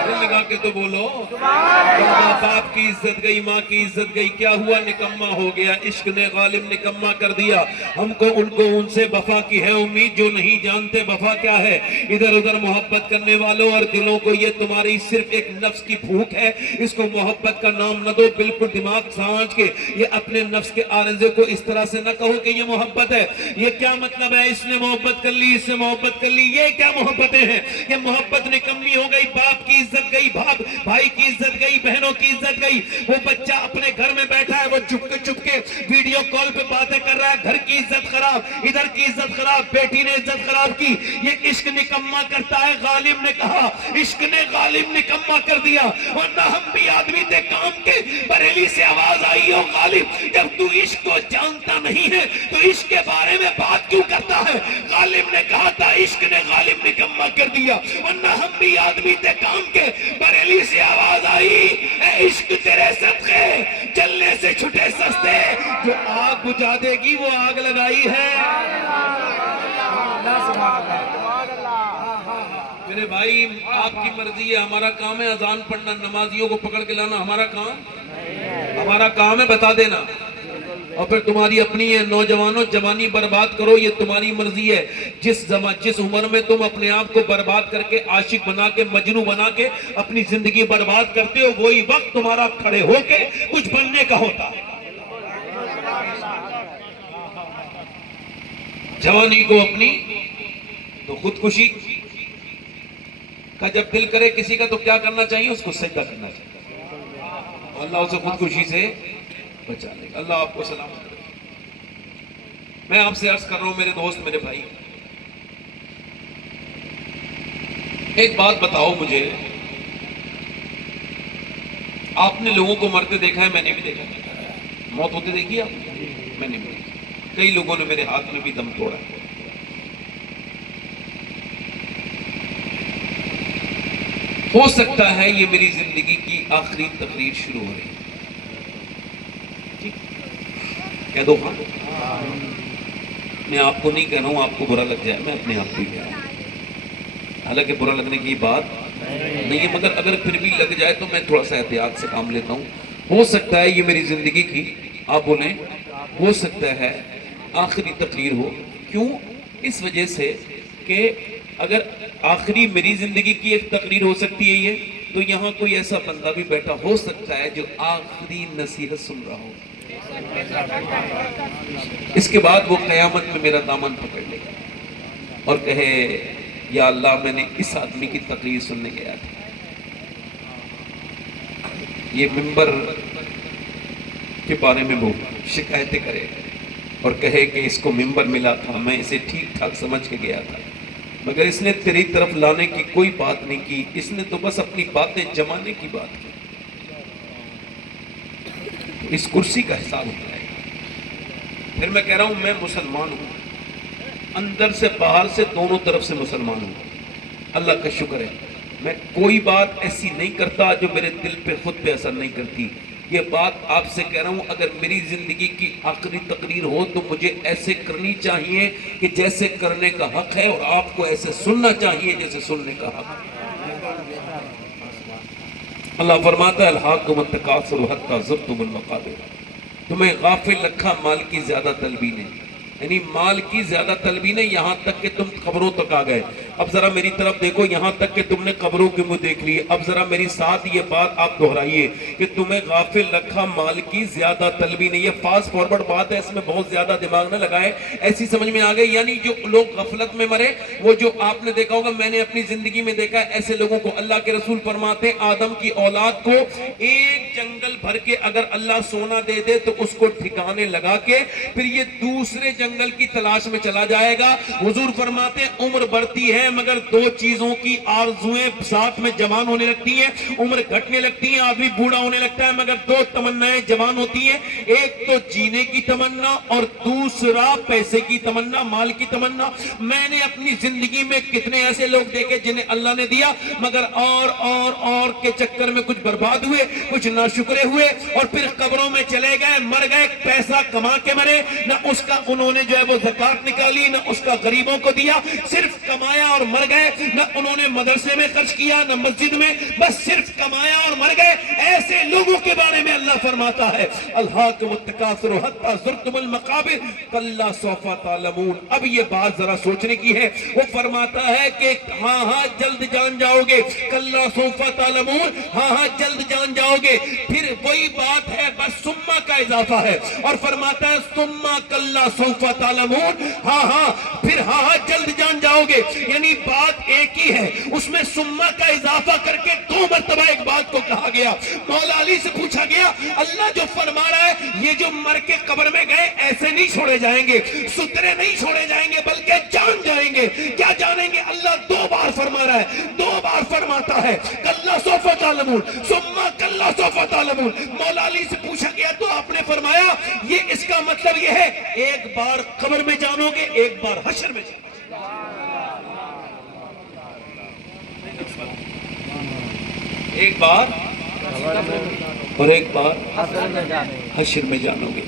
دل لگا کے تو بولو. ماں باپ کی عزت گئی، ماں کی عزت گئی، کیا ہوا؟ نکما ہو گیا. عشق نے غالب نکما کر دیا. ہم کو ان سے وفا کی ہے امید جو نہیں جانتے وفا کیا ہے. ادھر ادھر محبت کرنے والوں اور دلوں کو یہ تمہاری صرف ایک نفس کی بھوک ہے، اس کو محبت کا نام نہ دو. بالکل دماغ سانچ کے یہ اپنے نفس کے آرزے کو اس طرح سے نہ کہو کہ یہ محبت ہے. یہ کیا مطلب ہے اس نے محبت کر لی، اس سے محبت کر لی؟ یہ کیا محبتیں ہیں؟ یہ محبت نکمی ہو گئی. باپ کی عزت گئی، بھائی کی عزت گئی، بہنوں کی عزت گئی. وہ بچہ اپنے گھر میں بیٹھا ہے، وہ چپ کے ویڈیو کال پہ باتیں کر رہا ہے، گھر کی عزت خراب، ادھر کی عزت خراب، بیٹی نے عزت خراب کی. یہ عشق نکما کرتا ہے. غالب نے کہا عشق نے غالب نکما کر دیا، ورنہ ہم بھی آدمی تھے کام کے. بریلی سے آواز آئی ہو غالب، جب تو عشق کو جانتا نہیں ہے تو عشق کے بارے میں بات کیوں کرتا ہے؟ غالب نے کہا تھا عشق نے غالب نکما کر دیا، ورنہ ہم بھی آدمی تھے کام کے. بریلی سے آواز آئی اے عشق تیرے صدقے جلنے سے چھٹے سستے. جو آگ بجھا دے گی وہ آگ لگائی ہے. میرے بھائی آپ کی مرضی ہے، ہمارا کام ہے اذان پڑھنا، نمازیوں کو پکڑ کے لانا ہمارا کام ہے بتا دینا. اور پھر تمہاری اپنی ہے. نوجوانوں جوانی برباد کرو، یہ تمہاری مرضی ہے. جس عمر میں تم اپنے آپ کو برباد کر کے عاشق بنا کے مجنو بنا کے اپنی زندگی برباد کرتے ہو، وہی وقت تمہارا کھڑے ہو کے کچھ بننے کا ہوتا. جوانی کو اپنی تو خودکشی کا جب دل کرے کسی کا تو کیا کرنا چاہیے؟ اس کو سجدہ کرنا چاہیے. اللہ اسے خودکشی سے بچا لے گا. اللہ آپ کو سلامت کرے. میں آپ سے عرض کر رہا ہوں میرے دوست، میرے بھائی، ایک بات بتاؤ مجھے. آپ نے لوگوں کو مرتے دیکھا ہے، میں نے بھی دیکھا. موت ہوتے دیکھی آپ؟ میں نے بھی دیکھی. کئی لوگوں نے میرے ہاتھ میں بھی دم توڑا. ہو سکتا ہے یہ میری زندگی کی آخری تقریر شروع ہو رہی ہے. کہہ دو ہاں. میں آپ کو نہیں کہہ رہا ہوں آپ کو برا لگ جائے، میں اپنے آپ کو ہی کہہ رہا ہوں. حالانکہ برا لگنے کی بات نہیں ہے، مگر اگر پھر بھی لگ جائے تو میں تھوڑا سا احتیاط سے کام لیتا ہوں. ہو سکتا ہے یہ میری زندگی کی، آپ بولیں، ہو سکتا ہے آخری تقریر ہو. کیوں؟ اس وجہ سے کہ اگر آخری میری زندگی کی ایک تقریر ہو سکتی ہے یہ، تو یہاں کوئی ایسا بندہ بھی بیٹھا ہو سکتا ہے جو آخری نصیحت سن رہا ہو. اس کے بعد وہ قیامت میں میرا دامن پکڑ لے اور کہے یا اللہ میں نے اس آدمی کی تقریر سننے گیا تھا. یہ منبر کے بارے میں وہ شکایتیں کرے اور کہے کہ اس کو منبر ملا تھا، میں اسے ٹھیک ٹھاک سمجھ کے گیا تھا، مگر اس نے تیری طرف لانے کی کوئی بات نہیں کی، اس نے تو بس اپنی باتیں جمانے کی بات کی. اس کرسی کا حساب ہوتا ہے. پھر میں کہہ رہا ہوں میں مسلمان ہوں، اندر سے باہر سے دونوں طرف سے مسلمان ہوں. اللہ کا شکر ہے میں کوئی بات ایسی نہیں کرتا جو میرے دل پہ خود پہ اثر نہیں کرتی. یہ بات آپ سے کہہ رہا ہوں، اگر میری زندگی کی آخری تقریر ہو تو مجھے ایسے کرنی چاہیے کہ جیسے کرنے کا حق ہے، اور آپ کو ایسے سننا چاہیے جیسے سننے کا حق ہے. اللہ فرماتا ہے الہاکم التکاثر حتی زرتم المقابر. تمہیں غافل رکھا مال کی زیادہ طلبی نے، یعنی مال کی زیادہ طلبی نے، یہاں تک کہ تم قبروں تک آ گئے. اب ذرا میری طرف دیکھو، یہاں تک کہ تم نے قبروں کے منہ دیکھ لیے. اب ذرا میری ساتھ یہ بات آپ دہرائیے کہ تمہیں غافل رکھا مال کی زیادہ طلبی نے. یہ فاسٹ فارورڈ بات ہے، اس میں بہت زیادہ دماغ نہ لگائے، ایسی سمجھ میں آ گئی. یعنی جو لوگ غفلت میں مرے، وہ جو آپ نے دیکھا ہوگا، میں نے اپنی زندگی میں دیکھا ہے، ایسے لوگوں کو اللہ کے رسول فرماتے ہیں آدم کی اولاد کو ایک جنگل بھر کے اگر اللہ سونا دے دے تو اس کو ٹھکانے لگا کے پھر یہ دوسرے جنگل کی تلاش میں چلا جائے گا. حضور فرماتے ہیں عمر بڑھتی ہے مگر دو چیزوں کی آرزویں ساتھ میں جوان ہونے لگتی ہیں. عمر گھٹنے لگتی ہیں، آدمی بوڑھا ہونے لگتا ہے، مگر دو تمنائیں جوان ہوتی ہیں. ایک تو جینے کی تمنا اور دوسرا پیسے کی تمنا، مال کی تمنا. میں نے اپنی زندگی میں کتنے ایسے لوگ دیکھے جنہیں اللہ نے دیا مگر اور کے چکر میں کچھ برباد ہوئے، کچھ ناشکرے ہوئے اور پھر قبروں میں چلے گئے، مر گئے. پیسہ کما کے مرے، نہ اس کا انہوں نے جو ہے وہ زکات نکالی، نہ اس کا غریبوں کو دیا. صرف کمایا اور مر گئے. نہ انہوں نے مدرسے میں خرچ کیا، نہ مسجد میں، بس صرف کمایا اور مر گئے. ایسے لوگوں کے بارے میں اللہ فرماتا ہے الہاکم التکاثر حتی زرتم المقابر کلا سوف تعلمون. اب یہ بات ذرا سوچنے کی ہے. وہ فرماتا ہے کہ ہاں جلد جان جاؤ گے، کلا سوف تعلمون، ہاں جلد جان جاؤ گے. پھر وہی بات ہے، بس سما کا اضافہ ہے اور فرماتا ہے سما کلا سوف تعلمون، ہاں پھر ہاں جلد جان جاؤ گے. یعنی بات ایک ہی ہے، اس میں سما کا اضافہ کر کے دو مرتبہ ایک بات کو کہا گیا. مولا علی سے پوچھا گیا اللہ جو فرما رہا ہے یہ جو مر کے قبر میں گئے ایسے نہیں چھوڑے جائیں گے، سترے نہیں چھوڑے جائیں گے بلکہ جان جائیں گے. کیا جانیں گے؟ اللہ دو بار فرما رہا ہے، دو بار فرماتا ہے کلا سوف تعلمون ثم کلا سوف تعلمون. مولا علی سے پوچھا گیا تو آپ نے فرمایا یہ اس کا مطلب یہ ہے ایک بار قبر میں جانو گے، ایک بار حشر میں جانو گے. ایک بار اور ایک بار حشر میں جانو گے.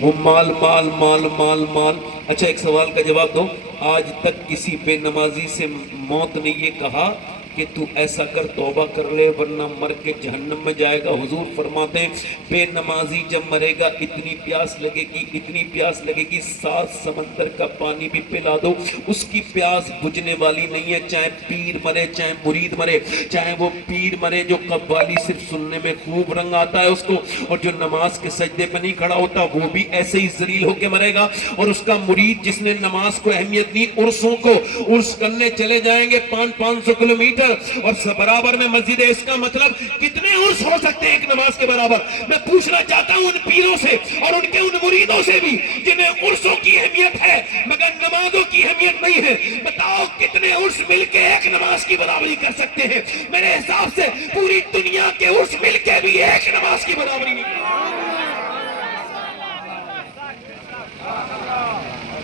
وہ مال مال مال مال مال. اچھا ایک سوال کا جواب دو. آج تک کسی بے نمازی سے موت نے یہ کہا کہ تو ایسا کر توبہ کر لے ورنہ مر کے جہنم میں جائے گا؟ حضور فرماتے ہیں بے نمازی جب مرے گا اتنی پیاس لگے گی 7 سمندر کا پانی بھی پلا دو اس کی پیاس بجھنے والی نہیں ہے. چاہے پیر مرے، چاہے مرید مرے، چاہے وہ پیر مرے جو قوالی صرف سننے میں خوب رنگ آتا ہے اس کو، اور جو نماز کے سجدے پہ نہیں کھڑا ہوتا وہ بھی ایسے ہی ذلیل ہو کے مرے گا. اور اس کا مرید جس نے نماز کو اہمیت دی، عرسوں کو عرس کرنے چلے جائیں گے 500 کلومیٹر اور برابر میں مسجد ہے. اس کا مطلب کتنے عرس ہو سکتے ہیں ایک نماز کے برابر؟ میں پوچھنا چاہتا ہوں ان پیروں سے اور ان کے ان مریدوں سے بھی جنہیں عرسوں کی اہمیت ہے مگر نمازوں کی اہمیت نہیں ہے، بتاؤ کتنے عرس مل کے ایک نماز کی برابری کر سکتے ہیں؟ میرے حساب سے پوری دنیا کے عرس مل کے بھی ایک نماز کی برابری نہیں.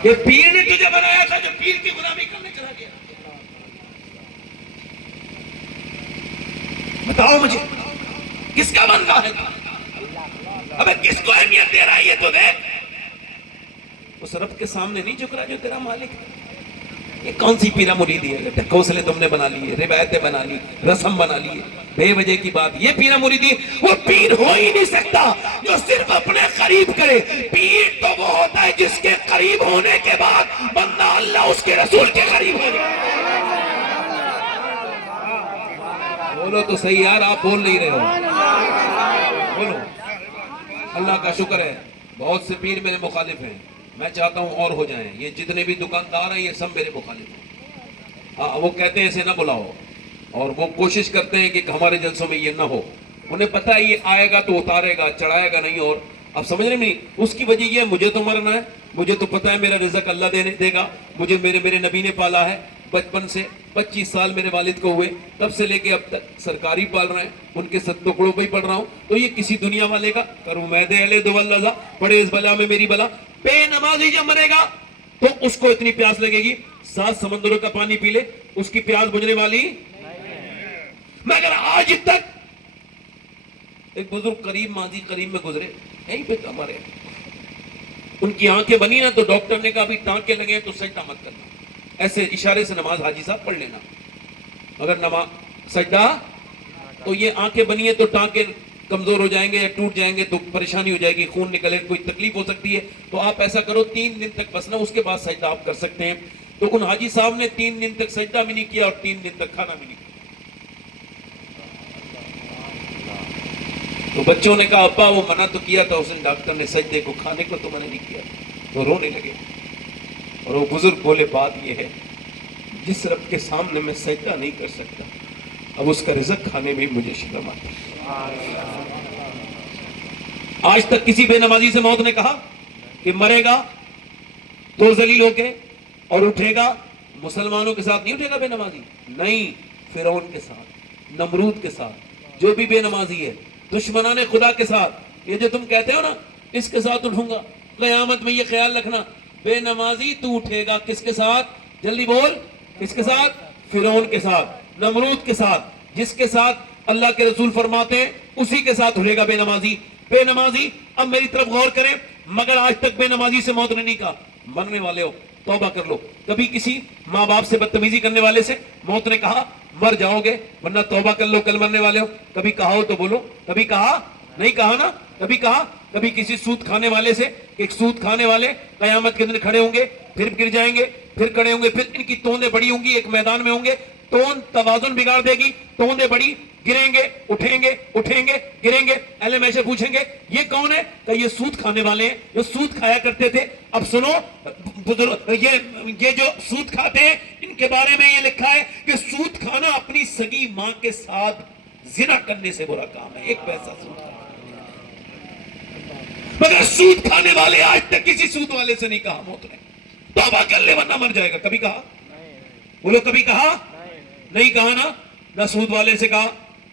یہ پیر نے تجھے بنایا تھا جو پیر کی غلامی کرنے چلا گیا. بتاؤ مجھے کس کا بندہ ہے؟ ابے کس کو اہمیت دے رہا ہے یہ تو دیکھ. اس رب کے سامنے نہیں جھک رہا جو تیرا مالک ہے. یہ کون سی پیرا مریدی ہے؟ ڈھکوسلے تم نے بنا لیے، روایتیں بنا لی، رسم بنا لیے، بے وجہ کی بات. یہ پیرا مریدی وہ پیر ہو ہی نہیں سکتا جو صرف اپنے قریب کرے. پیر تو وہ ہوتا ہے جس کے قریب ہونے کے بعد بندہ اللہ اس کے رسول کے قریب ہو جائے. بولو تو صحیح یار، آپ بول نہیں رہے ہو. بولو. اللہ کا شکر ہے بہت سے پیر میرے مخالف ہیں، میں چاہتا ہوں اور ہو جائیں. یہ جتنے بھی دکاندار ہیں یہ سب میرے مخالف ہیں. وہ کہتے ہیں اسے نہ بلاؤ، اور وہ کوشش کرتے ہیں کہ ہمارے جلسوں میں یہ نہ ہو. انہیں پتہ ہے یہ آئے گا تو اتارے گا، چڑھائے گا نہیں. اور اب سمجھ رہے نہیں، اس کی وجہ یہ ہے مجھے تو مرنا ہے، مجھے تو پتہ ہے میرا رزق اللہ دے گا. مجھے میرے نبی نے پالا ہے بچپن سے. 25 سال میرے والد کو ہوئے، تب سے لے کے اب تک سرکاری پال رہے ہیں، ان کے 7 ٹکڑوں پہ ہی پڑھ رہا ہوں. تو یہ کسی دنیا والے کا کروں میں دے لے دو اللہ پڑے اس بلا میں میری بلا. بے نمازی جب مرے گا تو اس کو اتنی پیاس لگے گی 7 سمندروں کا پانی پی لے، اس کی پیاس بجھنے والی. مگر آج تک ایک بزرگ قریب ماضی قریب میں گزرے یہیں پہ ہمارے، ان کی آنکھیں بنی نا تو ڈاکٹر نے کہا ابھی ٹانکے لگے تو سجدہ مت کرنا، ایسے اشارے سے نماز حاجی صاحب پڑھ لینا. اگر نماز سجدہ تو یہ آنکھیں بنی ہے تو ٹانکے کمزور ہو جائیں گے یا ٹوٹ جائیں گے تو پریشانی ہو جائے گی، خون نکلے، کوئی تکلیف ہو سکتی ہے. تو آپ ایسا کرو 3 دن تک بسنا، اس کے بعد سجدہ آپ کر سکتے ہیں. تو ان حاجی صاحب نے 3 دن تک سجدہ بھی نہیں کیا اور 3 دن تک کھانا بھی نہیں کیا. تو بچوں نے کہا ابا وہ منع تو کیا تھا اس نے ڈاکٹر نے سجدے کو، کھانے کو تو منع نہیں کیا. تو رونے لگے. اور وہ بزرگ بولے بات یہ ہے جس رب کے سامنے میں سجدہ نہیں کر سکتا اب اس کا رزق کھانے میں مجھے شرم آتی ہے. آج تک کسی بے نمازی سے موت نے کہا کہ مرے گا تو ذلیل ہو کے اور اٹھے گا مسلمانوں کے ساتھ نہیں اٹھے گا بے نمازی؟ نہیں، فرعون کے ساتھ، نمرود کے ساتھ، جو بھی بے نمازی ہے، دشمنان خدا کے ساتھ. یہ جو تم کہتے ہو نا اس کے ساتھ اٹھوں گا، قیامت میں یہ خیال رکھنا بے نمازی تو اٹھے گا کس کے ساتھ؟ جلدی بول. کس کے ساتھ؟ فرعون کے ساتھ، نمرود کے ساتھ. جس کے ساتھ اللہ کے رسول فرماتے ہیں اسی کے ساتھ اٹھے گا بے نمازی. بے نمازی اب میری طرف غور کریں، مگر آج تک بے نمازی سے موت نے نہیں کہا مرنے والے ہو توبہ کر لو. کبھی کسی ماں باپ سے بدتمیزی کرنے والے سے موت نے کہا مر جاؤ گے ورنہ توبہ کر لو کل مرنے والے ہو؟ کبھی کہا ہو تو بولو. کبھی کہا؟ نہیں کہا نا. کبھی کہا؟ کبھی کسی سود کھانے والے سے ایک سود کھانے والے قیامت کے دن کھڑے ہوں گے، پھر گر جائیں گے، پھر کھڑے ہوں گے، پھر ان کی توندیں بڑی ہوں گی، ایک میدان میں ہوں گے، توند توازن بگاڑ دے گی، توندیں بڑی، گریں گے اٹھیں گے، اٹھیں گے گریں گے. اہل محشر پوچھیں گے یہ کون ہے؟ کہ یہ سود کھانے والے ہیں جو سود کھایا کرتے تھے. اب سنو یہ جو سود کھاتے ہیں ان کے بارے میں یہ لکھا ہے کہ سود کھانا اپنی سگی ماں کے ساتھ زنا کرنے سے برا کام ہے. 1 پیسہ سود کھانا. مگر سود کھانے والے آج تک کسی سود والے سے نہیں کہا موت نے توبہ کر لے ورنہ مر جائے گا. کبھی کہا؟ بولو کبھی کہا؟ نہیں کہا نا. نہ سود والے سے کہا،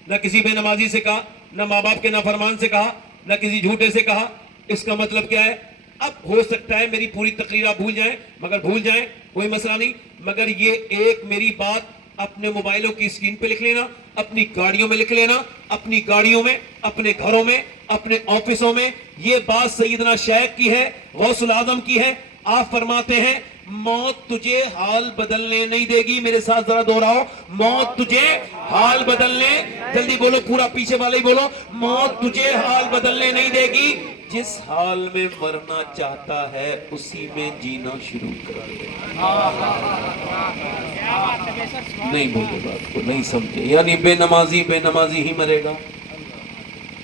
نہ کسی بے نمازی سے کہا، نہ ماں باپ کے نافرمان سے کہا، نہ کسی جھوٹے سے کہا. اس کا مطلب کیا ہے؟ اب ہو سکتا ہے میری پوری تقریر آپ بھول جائیں، مگر بھول جائیں کوئی مسئلہ نہیں. مگر یہ ایک میری بات اپنے موبائلوں کی اسکرین پہ لکھ لینا، اپنی گاڑیوں میں لکھ لینا، اپنی گاڑیوں میں، اپنے گھروں میں، اپنے آفسوں میں. یہ بات سیدنا شیخ کی ہے، غوث العظم کی ہے. آپ فرماتے ہیں موت تجھے حال بدلنے نہیں دے گی. میرے ساتھ ذرا دوہراؤ، موت تجھے حال بدلنے، جلدی بولو، پورا پیچھے والے ہی بولو، موت تجھے حال بدلنے نہیں دے گی. جس حال میں مرنا چاہتا ہے اسی میں جینا شروع کر دے. نہیں بولے بات کو، نہیں سمجھے. یعنی بے نمازی ہی مرے گا،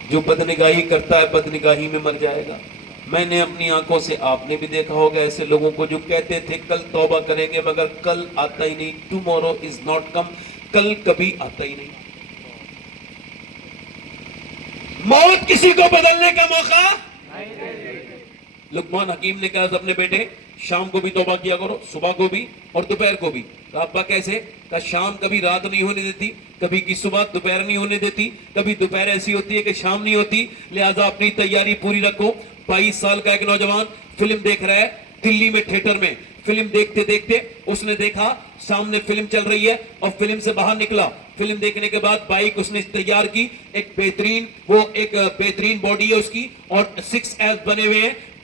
جو بدنگاہی کرتا ہے بدنگاہی میں مر جائے گا. میں نے اپنی آنکھوں سے، آپ نے بھی دیکھا ہوگا ایسے لوگوں کو جو کہتے تھے کل توبہ کریں گے مگر کل آتا ہی نہیں. Tomorrow is not come. کل کبھی آتا ہی نہیں. موت کسی کو بدلنے کا موقع. لقمان حکیم نے کہا اپنے بیٹے شام کو بھی توبہ کیا کرو، صبح کو بھی اور دوپہر کو بھی. کہا ابا کیسے؟ کہا شام کبھی رات نہیں ہونے دیتی، کبھی کی صبح دوپہر نہیں ہونے دیتی، کبھی دوپہر ایسی ہوتی ہے کہ شام نہیں ہوتی. لہٰذا اپنی تیاری پوری رکھو. 22 سال کا ایک نوجوان فلم دیکھ رہا ہے دلی میں تھیٹر میں. فلم دیکھتے دیکھتے اس نے دیکھا سامنے فلم چل رہی ہے اور فلم سے باہر نکلا. فلم دیکھنے کے بعد بائک اس نے تیار کی، ایک بہترین باڈی ہے اس کی اور 6 ایبس بنے ہوئے ہیں،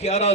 11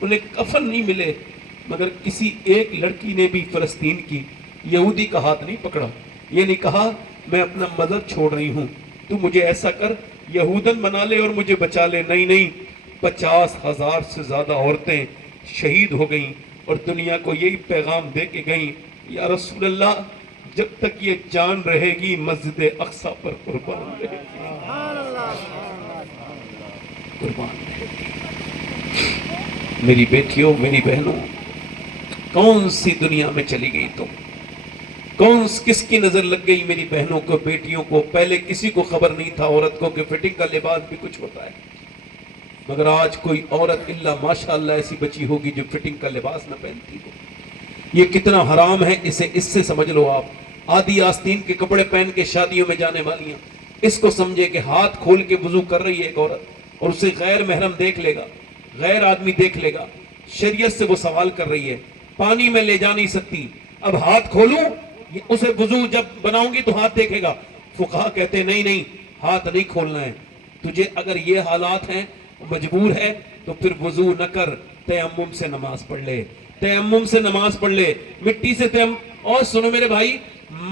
انہیں کفن نہیں ملے، مگر کسی ایک لڑکی نے بھی فلسطین کی یہودی کا ہاتھ نہیں پکڑا، یہ نہیں کہا میں اپنا مذہب چھوڑ رہی ہوں، تو مجھے ایسا کر یہودن بنا لے اور مجھے بچا لے۔ نہیں نہیں، 50,000 سے زیادہ عورتیں شہید ہو گئیں اور دنیا کو یہی پیغام دے کے گئیں، یا رسول اللہ جب تک یہ جان رہے گی مسجد اقصیٰ پر قربان رہے گی، قربان رہے گی۔ میری بیٹیوں، میری بہنوں، کون سی دنیا میں چلی گئی تم؟ کس کی نظر لگ گئی میری بہنوں کو، بیٹیوں کو؟ پہلے کسی کو خبر نہیں تھا عورت کو کہ فٹنگ کا لباس بھی کچھ ہوتا ہے، مگر آج کوئی عورت الا ماشاءاللہ ایسی بچی ہوگی جو فٹنگ کا لباس نہ پہنتی ہو۔ یہ کتنا حرام ہے، اس سے سمجھ لو آپ۔ آدھی آستین کے کپڑے پہن کے شادیوں میں جانے والی ہیں، اس کو سمجھے کہ ہاتھ کھول کے وضو کر رہی ہے ایک عورت، اور اسے غیر محرم دیکھ لے گا، غیر آدمی دیکھ لے گا، شریعت سے وہ سوال کر رہی ہے، پانی میں لے جا نہیں سکتی، اب ہاتھ کھولوں، اسے وضو جب بناؤں گی تو ہاتھ دیکھے گا۔ فقہا کہتے ہیں نہیں نہیں، ہاتھ نہیں کھولنا ہے تجھے، اگر یہ حالات ہیں مجبور ہے تو پھر وضو نہ کر، تیمم سے نماز پڑھ لے، تیمم سے نماز پڑھ لے، مٹی سے تیمم۔ اور سنو میرے بھائی،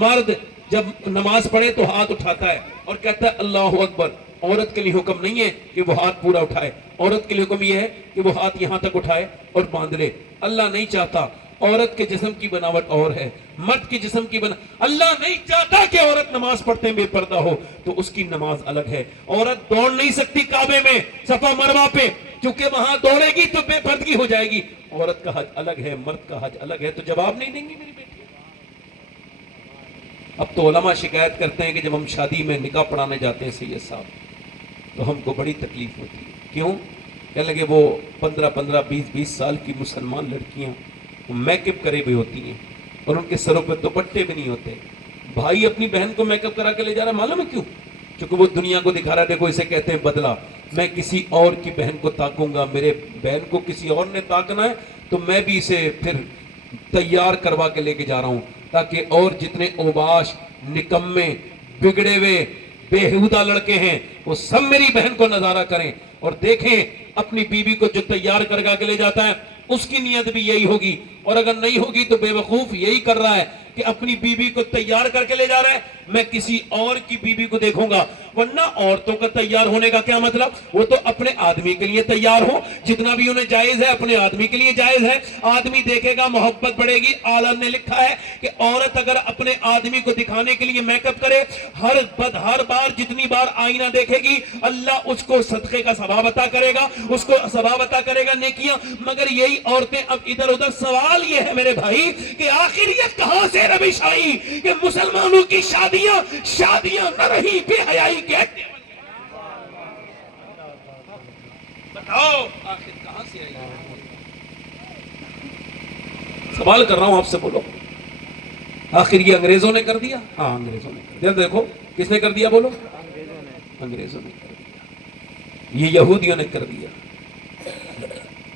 مرد جب نماز پڑھے تو ہاتھ اٹھاتا ہے اور کہتا ہے اللہ اکبر، عورت کے لیے حکم نہیں ہے کہ وہ ہاتھ پورا اٹھائے، عورت کے لیے حکم یہ ہے کہ وہ ہاتھ یہاں تک اٹھائے اور باندھ لے۔ اللہ نہیں چاہتا، عورت کے جسم کی بناوٹ اور ہے، مرد کے جسم کی اللہ نہیں چاہتا کہ عورت نماز پڑھتے بے پردہ ہو، تو اس کی نماز الگ ہے۔ عورت دوڑ نہیں سکتی کعبے میں، صفا مروہ پہ، کیونکہ وہاں دوڑے گی تو بے پردگی ہو جائے گی۔ عورت کا حج الگ ہے، مرد کا حج الگ ہے، تو جواب نہیں دیں گی میری بیٹی؟ اب تو علماء شکایت کرتے ہیں کہ جب ہم شادی میں نکاح پڑھانے جاتے ہیں سید صاحب، تو ہم کو بڑی تکلیف ہوتی ہے۔ کیوں؟ کہنے لگے وہ 15 20 سال کی مسلمان لڑکیاں میک اپ کرے ہوئے ہوتی ہیں اور ان کے سروں پہ دوپٹے بھی نہیں ہوتے۔ بھائی اپنی بہن کو میک اپ کرا کے لے جا رہا ہے، معلوم ہے کیوں؟ چونکہ وہ دنیا کو دکھا رہا ہے، دیکھو اسے کہتے ہیں بدلہ، میں کسی اور کی بہن کو تاکوں گا، میرے بہن کو کسی اور نے تاکنا ہے تو میں بھی اسے پھر تیار کروا کے لے کے جا رہا ہوں، تاکہ اور جتنے اوباش، نکمے، بگڑے ہوئے، بےہودہ لڑکے ہیں وہ سب میری بہن کو نظارہ کریں اور دیکھیں اپنی بیوی کو جو تیار کروا کے لے جاتا ہے اس کی نیت بھی یہی ہوگی، اور اگر نہیں ہوگی تو بے وقوف یہی کر رہا ہے کہ اپنی بیوی کو تیار کر کے لے جا رہا ہے، میں کسی اور کی بیوی کو دیکھوں گا۔ ورنہ عورتوں کا تیار ہونے کا کیا مطلب؟ وہ تو اپنے آدمی کے لیے تیار ہو، جتنا بھی انہیں جائز ہے اپنے آدمی کے لیے جائز ہے۔ آدمی دیکھے گا محبت بڑھے گی۔ اعلیٰ نے لکھا ہے کہ عورت اگر اپنے آدمی کو دکھانے کے لیے میک اپ کرے، ہر بار جتنی بار آئینہ دیکھے گی اللہ اس کو صدقے کا ثواب عطا کرے گا، اس کو ثواب عطا کرے گا، نیکیاں۔ مگر یہی عورتیں اب ادھر ادھر۔ سوال یہ ہے میرے بھائی کہ آخر یہ کہاں سے روش آئی کہ مسلمانوں کی شادیاں نہ رہی، بے حیائی کے بتاؤ آخر کہاں سے آئی؟ سوال کر رہا ہوں آپ سے، بولو آخر یہ انگریزوں نے کر دیا؟ ہاں انگریزوں نے کر دیا۔ دیکھو کس نے کر دیا؟ بولو انگریزوں نے کر دیا، یہ یہودیوں نے کر دیا۔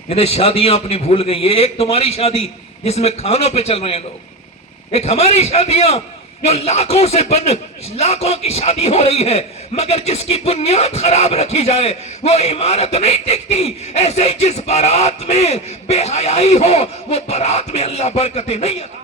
انہیں شادیاں اپنی بھول گئی۔ یہ ایک تمہاری شادی جس میں کھانوں پہ چل رہے ہیں لوگ، ایک ہماری شادیاں جو لاکھوں کی شادی ہو رہی ہے، مگر جس کی بنیاد خراب رکھی جائے وہ عمارت نہیں ٹکتی۔ ایسے ہی جس بارات میں بے حیائی ہو وہ بارات میں اللہ برکتیں نہیں عطا۔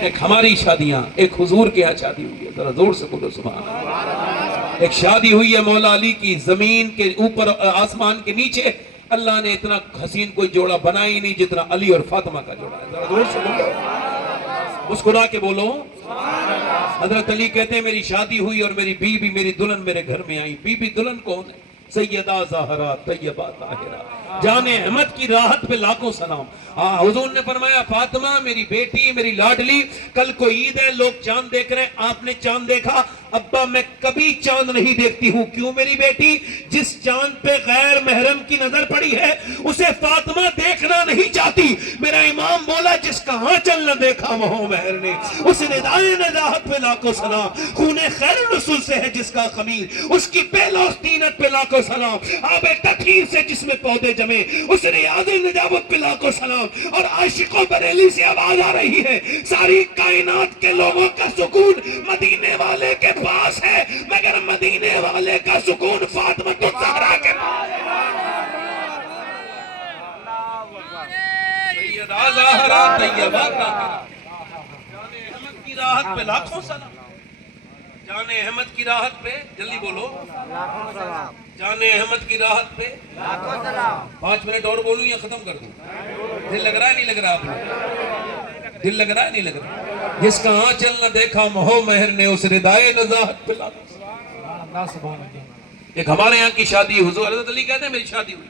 ایک ہماری شادیاں، ایک حضور کے یہاں شادی ہوئی ہے، ذرا زور سے بولو سبحان اللہ۔ ایک شادی ہوئی ہے مولا علی کی، زمین کے اوپر آسمان کے نیچے اللہ نے اتنا حسین کوئی جوڑا بنا ہی نہیں جتنا علی اور فاطمہ کا جوڑا ہے۔ ذرا زور سے بولو، مسکرا کے بولو۔ حضرت علی کہتے ہیں میری شادی ہوئی اور میری بیوی میری دلہن میرے گھر میں آئی۔ بیوی دلہن کون ہے؟ سیدہ زہرا طیبہ طاہرہ، جان احمد کی راحت پہ لاکھوں سلام۔ حضور نے فرمایا فاطمہ میری بیٹی، میری لاڈلی، کل کو عید ہے، لوگ چاند دیکھ رہے ہیں، آپ نے چاند دیکھا؟ ابا میں کبھی چاند نہیں دیکھتی ہوں۔ کیوں میری بیٹی؟ جس چاند پہ غیر محرم کی نظر پڑی ہے اسے فاطمہ دیکھنا نہیں چاہتی۔ میرا امام بولا جس کا آنچل نہ دیکھا وہ مہر نے، اس ندائے نجاحت پہ لاکھوں سلام۔ خون خیر الرسول سے ہے جس کا خمیر، اس کی پہلوس تینت پہ لاکھوں سلام۔ آب تطہیر سے جس میں پودے جمے، اس ریاض نجابت پہ لاکھوں سلام۔ اور عاشقوں بریلی سے آواز آ رہی ہے، ساری کائنات کے لوگوں کا سکون مدینے والے کے پاس ہے، مگر مدینے والے کا سکون فاطمہ الزہرا کے پاس۔ زکا طیبہ کا جان احمد کی راحت پہ لاکھوں سلام. جان احمد کی راحت پہ جلدی بولو, جان احمد کی راحت پہ 5 منٹ اور بولوں یا ختم کر دوں؟ دل لگ رہا ہے نہیں لگ رہا آپ کو؟ دل لگ رہا ہے نہیں لگ رہا؟ جس کا آنچل نہ دیکھا مہو مہر نے اس ردائے نزاہت پہ لاکھوں. ایک ہمارے یہاں کی شادی, حضور حضرت علی کہتے ہیں میری شادی ہوئی,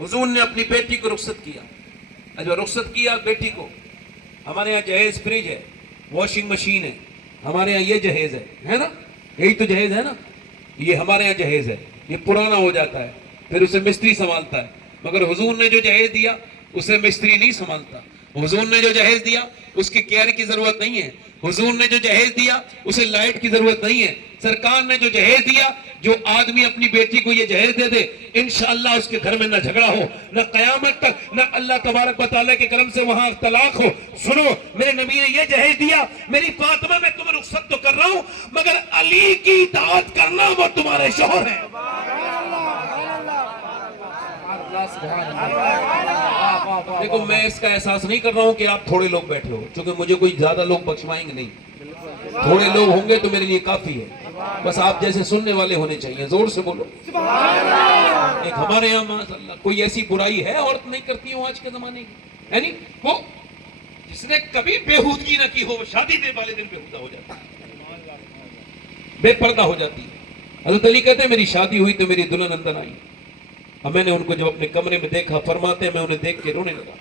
حضور نے اپنی بیٹی کو رخصت کیا. جب رخصت کیا بیٹی کو, ہمارے یہاں جہیز فریج ہے, واشنگ مشین ہے, ہمارے یہاں یہ جہیز ہے نا, یہی تو جہیز ہے نا, یہ ہمارے یہاں جہیز ہے. یہ پرانا ہو جاتا ہے پھر اسے مستری سنبھالتا ہے, مگر حضور نے جو جہیز دیا اسے مستری نہیں سنبھالتا. حضور نے جو جہیز دیا اس کی کیئر کی ضرورت نہیں ہے. حضور نے جو جہیز دیا اسے لائٹ کی ضرورت نہیں ہے. سرکار نے جو جہیز دیا, جو آدمی اپنی بیٹی کو یہ جہیز دے دے انشاءاللہ اس کے گھر میں نہ جھگڑا ہو, نہ قیامت تک, نہ اللہ تبارک و تعالیٰ کے کرم سے وہاں طلاق ہو. سنو, میرے نبی نے یہ جہیز دیا, میری فاطمہ میں تمہیں رخصت تو کر رہا ہوں مگر علی کی اطاعت کرنا وہ تمہارے شوہر ہیں. دیکھو میں اس کا احساس نہیں کر رہا ہوں کہ آپ تھوڑے لوگ بیٹھے ہو, کیونکہ مجھے کوئی زیادہ لوگ بخشوائیں گے نہیں. تھوڑے لوگ ہوں گے تو میرے لیے کافی ہے, بس آپ جیسے سننے والے ہونے چاہیے. زور سے بولو. ایک ہمارے یہاں ماشاءاللہ کوئی ایسی برائی ہے عورت نہیں کرتی ہوں آج کے زمانے کی, یعنی وہ جس نے کبھی بےہودگی نہ کی ہو وہ شادی دے والے دن بےہودہ ہو جاتا ہے, بے پردہ ہو جاتی ہے. حضرت علی کہتے ہیں میری شادی ہوئی تو میری دلہن اندر آئی, اب میں نے ان کو جب اپنے کمرے میں دیکھا, فرماتے ہیں میں انہیں دیکھ کے رونے لگا.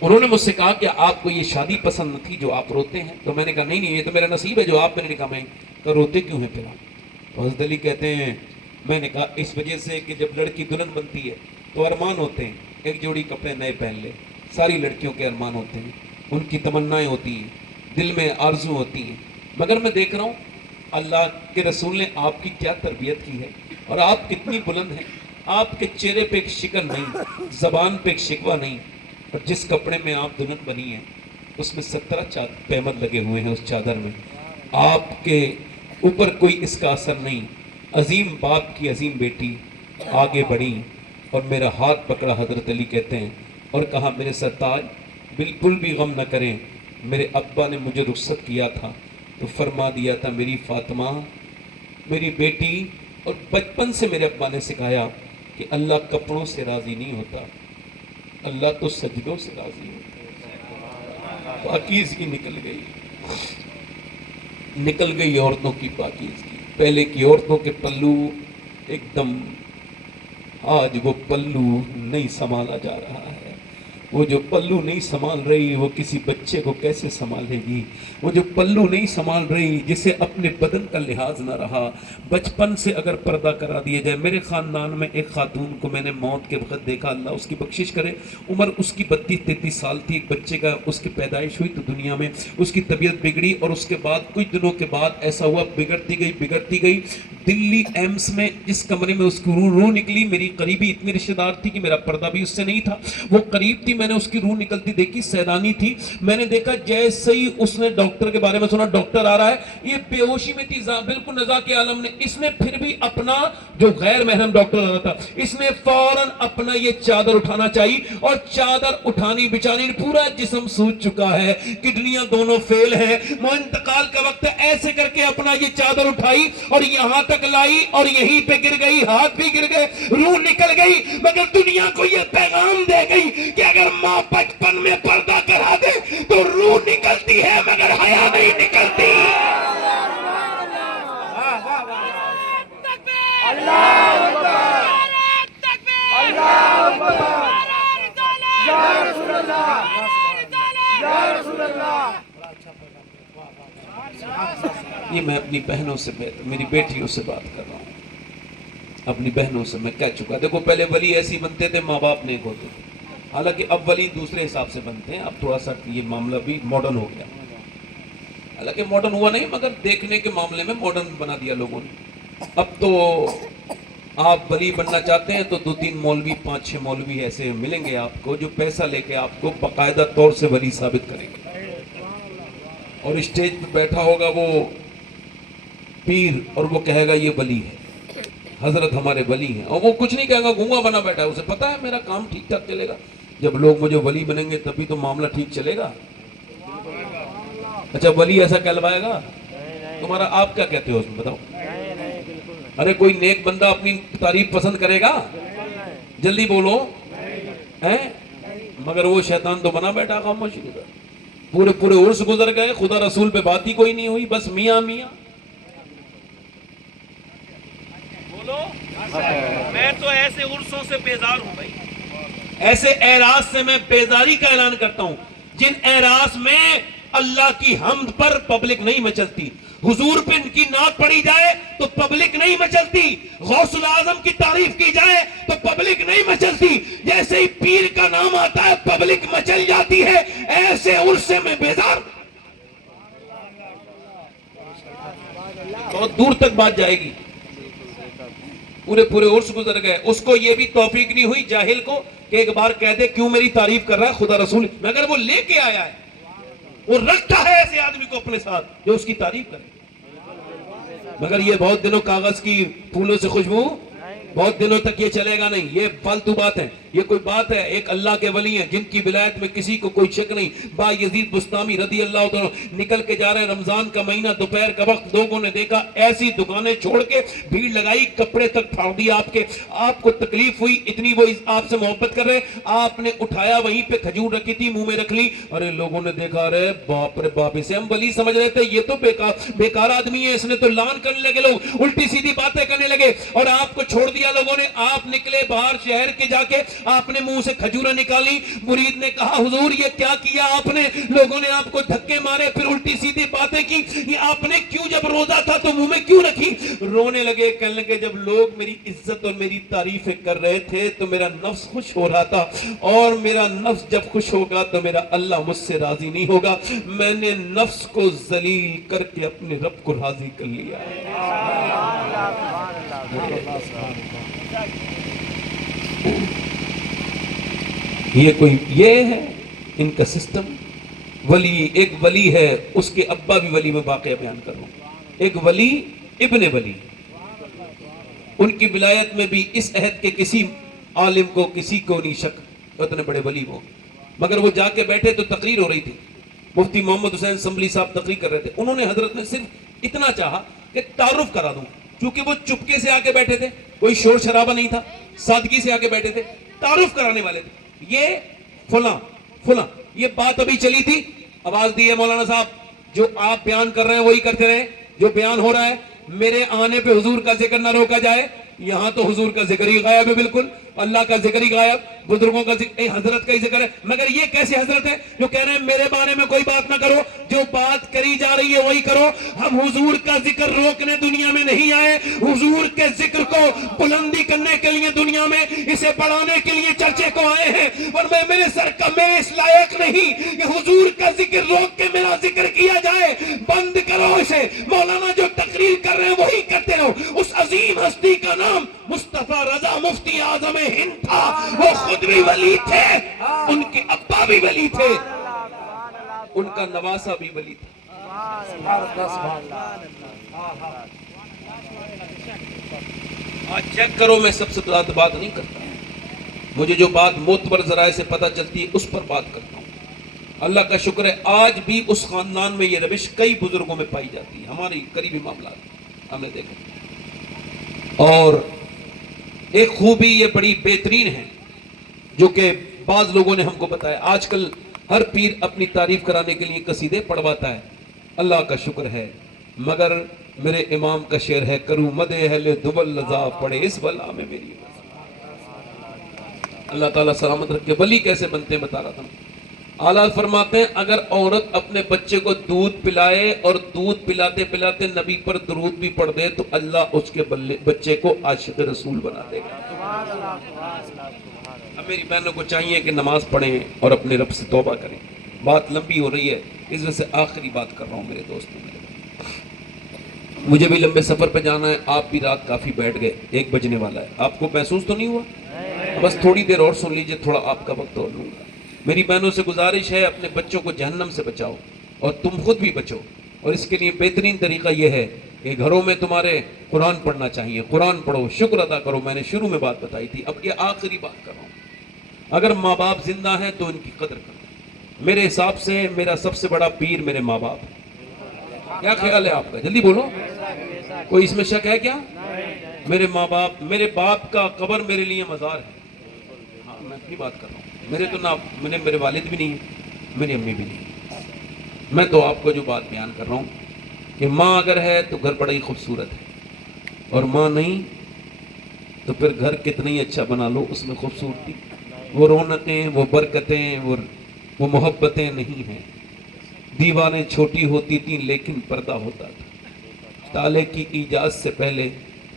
انہوں نے مجھ سے کہا کہ آپ کو یہ شادی پسند نہ تھی جو آپ روتے ہیں؟ تو میں نے کہا نہیں یہ تو میرا نصیب ہے جو آپ. میں نے کہا میں تو روتے کیوں ہیں پھر آپ؟ تو حضرت علی کہتے ہیں میں نے کہا اس وجہ سے کہ جب لڑکی دلہن بنتی ہے تو ارمان ہوتے ہیں, ایک جوڑی کپڑے نئے پہن لے. ساری لڑکیوں کے ارمان ہوتے ہیں, ان کی تمنائیں ہوتی ہیں, دل میں آرزو ہوتی ہیں. مگر میں دیکھ رہا ہوں اللہ کے رسول نے آپ کی کیا تربیت کی ہے اور آپ کتنی بلند ہیں. آپ کے چہرے پہ ایک شکن نہیں, زبان پہ ایک شکوہ نہیں, اور جس کپڑے میں آپ دلہن بنی ہیں اس میں 17 پیمد لگے ہوئے ہیں. اس چادر میں آپ کے اوپر کوئی اس کا اثر نہیں. عظیم باپ کی عظیم بیٹی آگے بڑھی اور میرا ہاتھ پکڑا حضرت علی کہتے ہیں اور کہا میرے سرتاج بالکل بھی غم نہ کریں, میرے ابا نے مجھے رخصت کیا تھا تو فرما دیا تھا میری فاطمہ میری بیٹی, اور بچپن سے میرے ابا نے سکھایا کہ اللہ کپڑوں سے راضی نہیں ہوتا, اللہ تو سجدوں سے راضی ہوتا. پاکیزگی نکل گئی عورتوں کی پاکیزگی. پہلے کی عورتوں کے پلو ایک دم, آج وہ پلو نہیں سنبھالا جا رہا ہے. وہ جو پلو نہیں سنبھال رہی وہ کسی بچے کو کیسے سنبھالے گی؟ وہ جو پلو نہیں سنبھال رہی جسے اپنے بدن کا لحاظ نہ رہا, بچپن سے اگر پردہ کرا دیا جائے. میرے خاندان میں ایک خاتون کو میں نے موت کے وقت دیکھا, اللہ اس کی بخشش کرے, عمر اس کی 32-33 سال تھی. ایک بچے کا اس کی پیدائش ہوئی تو دنیا میں اس کی طبیعت بگڑی اور اس کے بعد کچھ دنوں کے بعد ایسا ہوا بگڑتی گئی. دلی ایمس میں جس کمرے میں اس کی روح نکلی, میری قریبی اتنی رشتہ دار تھی کہ میرا پردہ بھی اس سے نہیں تھا, وہ قریب تھی. میں نے اس کی روح نکلتی دیکھی, سیدانی تھی. میں نے دیکھا جیسے ہی اس نے ڈاکٹر کے بارے میں سنا, ڈاکٹر آ رہا ہے, یہ بے ہوشی میں تھی, بالکل نزا کے عالم نے. اس نے پھر بھی اپنا جو غیر محرم ڈاکٹر آ رہا تھا اس نے فوراً اپنا یہ چادر اٹھانا چاہیے, اور چادر اٹھانی بیچاری پورا جسم سوج چکا ہے, کڈنیاں دونوں فیل ہیں, وہ انتقال کا وقت ایسے کر کے اپنا یہ چادر اٹھائی اور یہاں تک لائی اور یہیں پہ گر گئی, ہاتھ بھی گر گئے, روح نکل گئی. مگر دنیا کو یہ پیغام دے گئی کہ اگر ماں بچپن میں پردہ کرا دے تو روح نکلتی ہے مگر حیا نہیں نکلتی. یہ میں اپنی بہنوں سے میری بیٹیوں سے بات کر رہا ہوں, اپنی بہنوں سے میں کہہ چکا. دیکھو پہلے ولی ایسی بنتے تھے, ماں باپ نیک ہوتے تھے, حالانکہ اب ولی دوسرے حساب سے بنتے ہیں. اب تھوڑا سا یہ معاملہ بھی ماڈرن ہو گیا, حالانکہ ماڈرن ہوا نہیں مگر دیکھنے کے معاملے میں ماڈرن بنا دیا لوگوں نے. اب تو آپ ولی بننا چاہتے ہیں تو 2-3 مولوی 5-6 مولوی ایسے ملیں گے آپ کو جو پیسہ لے کے آپ کو باقاعدہ طور سے ولی ثابت کریں گے, اور اسٹیج پہ بیٹھا ہوگا وہ پیر اور وہ کہے گا یہ ولی ہے, حضرت ہمارے ولی ہیں, اور وہ کچھ نہیں کہے گا, گونگا بنا بیٹھا ہے, اسے پتا ہے میرا کام ٹھیک ٹھاک چلے گا. جب لوگ مجھے ولی بنیں گے تبھی تو معاملہ ٹھیک چلے گا. اچھا ولی ایسا کہلوائے گا؟ تمہارا آپ کیا کہتے ہو اس میں بتاؤ؟ ارے کوئی نیک بندہ اپنی تعریف پسند کرے گا؟ جلدی بولو. مگر وہ شیطان تو بنا بیٹھا خاموشی کا. پورے عرس گزر گئے, خدا رسول پہ بات ہی کوئی نہیں ہوئی, بس میاں میاں. بولو. میں تو ایسے عرسوں سے بیزار ہوں بھائی, ایسے اعراض سے میں بیزاری کا اعلان کرتا ہوں جن اعراض میں اللہ کی حمد پر پبلک نہیں مچلتی, حضور پہ ان کی نعت پڑھی جائے تو پبلک نہیں مچلتی, غوث العظم کی تعریف کی جائے تو پبلک نہیں مچلتی, جیسے ہی پیر کا نام آتا ہے پبلک مچل جاتی ہے. ایسے عرصے میں بیزار. بہت دور تک بات جائے گی. پورے عرص گزر گئے, اس کو یہ بھی توفیق نہیں ہوئی جاہل کو کہ ایک بار کہہ دے کیوں میری تعریف کر رہا ہے خدا رسول, مگر وہ لے کے آیا ہے, وہ رکھتا ہے ایسے آدمی کو اپنے ساتھ جو اس کی تعریف کرے. مگر یہ بہت دنوں کاغذ کی پھولوں سے خوشبو, بہت دنوں تک یہ چلے گا نہیں. یہ فالتو بات ہے. یہ کوئی بات ہے, ایک اللہ کے ولی ہیں جن کی ولایت میں کسی کو کوئی شک نہیں. با یزید بستامی رضی اللہ عنہ نکل کے جا رہے ہیں, رمضان کا مہینہ, دوپہر کا وقت, لوگوں نے دیکھا ایسی دکانیں چھوڑ کے بھیڑ لگائی, کپڑے تک پھاڑ دیا آپ کے. آپ کو تکلیف ہوئی اتنی, وہ آپ سے محبت کر رہے, آپ نے اٹھایا, وہیں پہ کھجور رکھی تھی, منہ میں رکھ لی. ارے لوگوں نے دیکھا, ارے باپ رے باپ, اسے ہم ولی سمجھ رہے تھے, یہ تو بیکار آدمی ہے, اس نے تو لان کرنے لگے لوگ, الٹی سیدھی باتیں کرنے لگے, اور آپ کو چھوڑ دیا لوگوں نے. آپ نکلے باہر شہر کے, جا کے آپ نے منہ سے کھجوریں نکالی. مرید نے کہا حضور یہ کیا کیا آپ نے؟ لوگوں نے آپ کو دھکے مارے, پھر الٹی سیدھی باتیں کی. یہ آپ نے کیوں, جب روزہ تھا تو منہ میں کیوں رکھی؟ رونے لگے, کہنے لگے جب لوگ میری عزت اور میری تعریفیں کر رہے تھے تو میرا نفس خوش ہو رہا تھا, اور میرا نفس جب خوش ہوگا تو میرا اللہ مجھ سے راضی نہیں ہوگا. میں نے نفس کو ذلیل کر کے اپنے رب کو راضی کر لیا. یہ ہے ان کا سسٹم. ولی, ایک ولی ہے, اس کے ابا بھی ولی, میں واقعہ بیان کر رہا ہوں. ایک ولی ابن ولی, ان کی ولایت میں بھی اس عہد کے کسی عالم کو, کسی کو نہیں شک, اتنے بڑے ولی وہ. مگر وہ جا کے بیٹھے تو تقریر ہو رہی تھی, مفتی محمد حسین سنبھلی صاحب تقریر کر رہے تھے. انہوں نے حضرت میں صرف اتنا چاہا کہ تعارف کرا دوں, کیونکہ وہ چپکے سے آ کے بیٹھے تھے, کوئی شور شرابہ نہیں تھا, سادگی سے آ کے بیٹھے تھے, تعارف کرانے والے تھے. یہ فلاں فلاں, یہ بات ابھی چلی تھی, آواز دی ہے مولانا صاحب, جو آپ بیان کر رہے ہیں وہی کرتے رہے, جو بیان ہو رہا ہے. میرے آنے پہ حضور کا ذکر نہ روکا جائے. یہاں تو حضور کا ذکر ہی غائب ہے, بالکل اللہ کا ذکر ہی غائب, بزرگوں کا ذکر, حضرت کا ہی ذکر ہے. مگر یہ کیسے حضرت ہے جو کہہ رہے ہیں میرے بارے میں کوئی بات نہ کرو, جو بات کری جا رہی ہے وہی کرو. ہم حضور کا ذکر روکنے دنیا میں نہیں آئے, حضور کے ذکر کو بلندی کرنے کے لیے دنیا میں, اسے بڑھانے کے لیے چرچے کو آئے ہیں. اور میرے سر کا, میں اس لائق نہیں کہ حضور کا ذکر روک کے میرا ذکر کیا جائے. بند کرو اسے. مولانا جو تقریر کر رہے ہیں وہی کرتے رہو. اس عظیم ہستی کا نام مصطفیٰ رضا مفتی اعظم ہند تھا. وہ خود بھی ولی تھے, ان کے ابا بھی ولی تھے, ان کا نواسا بھی ولی تھا. آج چیک کرو, میں سب سے زیادہ بات نہیں کرتا, مجھے جو بات معتبر ذرائع سے پتہ چلتی ہے اس پر بات کرتا ہوں. اللہ کا شکر ہے آج بھی اس خاندان میں یہ روش کئی بزرگوں میں پائی جاتی ہے, ہماری قریبی معاملات ہم نے دیکھا. اور ایک خوبی یہ بڑی بہترین ہے جو کہ بعض لوگوں نے ہم کو بتایا. آج کل ہر پیر اپنی تعریف کرانے کے لیے قصیدے پڑھواتا ہے, اللہ کا شکر ہے. مگر میرے امام کا شعر ہے, کروں مد اہل دول لذا پڑے اس بلا میں میری. اللہ تعالیٰ سلامت رکھے. ولی کیسے بنتے ہیں بتا رہا تھا. اعلیٰ فرماتے ہیں اگر عورت اپنے بچے کو دودھ پلائے اور دودھ پلاتے پلاتے نبی پر درود بھی پڑھ دے تو اللہ اس کے بچے کو عاشق رسول بنا دے گا. اب میری بہنوں کو چاہیے کہ نماز پڑھیں اور اپنے رب سے توبہ کریں. بات لمبی ہو رہی ہے, اس وجہ سے آخری بات کر رہا ہوں میرے دوستوں. مجھے بھی لمبے سفر پہ جانا ہے, آپ بھی رات کافی بیٹھ گئے, 1 بجنے والا ہے. آپ کو محسوس تو نہیں ہوا؟ بس تھوڑی دیر اور سن لیجئے, تھوڑا آپ کا وقت اور لوں گا. میری بہنوں سے گزارش ہے اپنے بچوں کو جہنم سے بچاؤ اور تم خود بھی بچو. اور اس کے لیے بہترین طریقہ یہ ہے کہ گھروں میں تمہارے قرآن پڑھنا چاہیے. قرآن پڑھو, شکر ادا کرو. میں نے شروع میں بات بتائی تھی, اب یہ آخری بات کر رہا ہوں. اگر ماں باپ زندہ ہیں تو ان کی قدر کرو۔ میرے حساب سے میرا سب سے بڑا پیر میرے ماں باپ ہے۔ کیا خیال ہے آپ کا؟ جلدی بولو، کوئی اس میں شک ہے کیا؟ میرے ماں باپ، میرے باپ کا قبر میرے لیے مزار ہے۔ ہاں میں اپنی بات کر رہا ہوں، میرے تو نہ میرے والد بھی نہیں ہیں، میری امی بھی نہیں ہے۔ میں تو آپ کو جو بات بیان کر رہا ہوں کہ ماں اگر ہے تو گھر بڑا ہی خوبصورت ہے، اور ماں نہیں تو پھر گھر کتنا ہی اچھا بنا لو، اس میں خوبصورتی، وہ رونقیں، وہ برکتیں، وہ محبتیں نہیں ہیں۔ دیواریں چھوٹی ہوتی تھیں لیکن پردہ ہوتا تھا، تالے کی ایجاد سے پہلے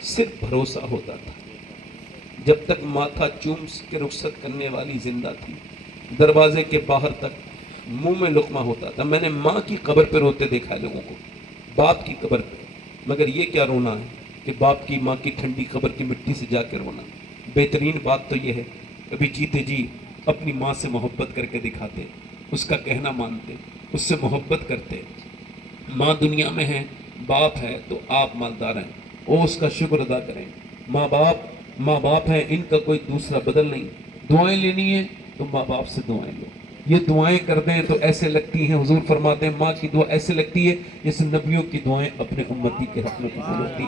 صرف بھروسہ ہوتا تھا۔ جب تک ماتھا چوم کے رخصت کرنے والی زندہ تھی، دروازے کے باہر تک منہ میں لقمہ ہوتا تھا۔ میں نے ماں کی قبر پہ روتے دیکھا ہے لوگوں کو، باپ کی قبر پہ، مگر یہ کیا رونا ہے کہ باپ کی ماں کی ٹھنڈی قبر کی مٹی سے جا کے رونا۔ بہترین بات تو یہ ہے کبھی جیتے جی اپنی ماں سے محبت کر کے دکھاتے، اس کا کہنا مانتے، اس سے محبت کرتے۔ ماں دنیا میں ہے، باپ ہے تو آپ مالدار ہیں، وہ اس کا شکر ادا کریں۔ ماں باپ ہیں، ان کا کوئی دوسرا بدل نہیں۔ دعائیں لینی ہے تو ماں باپ سے دعائیں لو، یہ دعائیں کر دیں تو ایسے لگتی ہیں، حضور فرماتے ہیں ماں کی دعا ایسے لگتی ہے جیسے نبیوں کی دعائیں اپنے امتی کے حق میں قبول ہوتی۔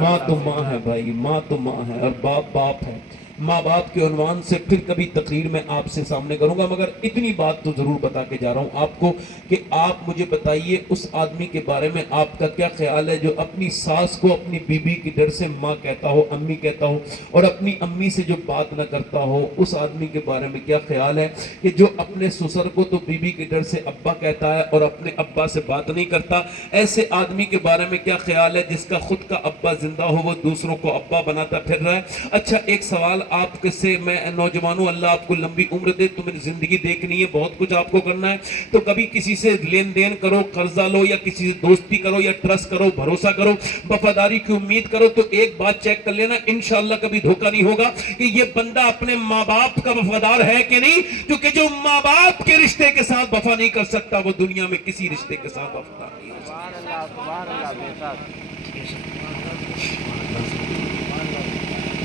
ماں تو ماں ہے بھائی، ماں تو ماں ہے، اور باپ باپ ہے۔ ماں باپ کے عنوان سے پھر کبھی تقریر میں آپ سے سامنے کروں گا، مگر اتنی بات تو ضرور بتا کے جا رہا ہوں آپ کو کہ آپ مجھے بتائیے اس آدمی کے بارے میں آپ کا کیا خیال ہے جو اپنی ساس کو اپنی بیوی کی ڈر سے ماں کہتا ہو، امی کہتا ہو، اور اپنی امی سے جو بات نہ کرتا ہو؟ اس آدمی کے بارے میں کیا خیال ہے کہ جو اپنے سسر کو تو بیوی کی ڈر سے ابا کہتا ہے اور اپنے ابا سے بات نہیں کرتا؟ ایسے آدمی کے بارے میں کیا خیال ہے جس کا خود کا ابا زندہ ہو وہ دوسروں کو ابا بناتا پھر رہا ہے؟ اچھا ایک سوال آپ سے، میں نوجوانوں اللہ آپ کو لمبی عمر دے، تمہیں زندگی دیکھنی ہے، بہت کچھ آپ کو کرنا ہے، تو کبھی کسی سے لین دین کرو، قرضہ لو، یا کسی سے دوستی کرو، یا ٹرسٹ کرو، بھروسہ کرو، وفاداری کی امید کرو، تو ایک بات چیک کر لینا، انشاءاللہ کبھی دھوکہ نہیں ہوگا کہ یہ بندہ اپنے ماں باپ کا وفادار ہے کہ نہیں، کیونکہ جو ماں باپ کے رشتے کے ساتھ وفا نہیں کر سکتا وہ دنیا میں کسی رشتے کے ساتھ وفادار نہیں ہو سکتا۔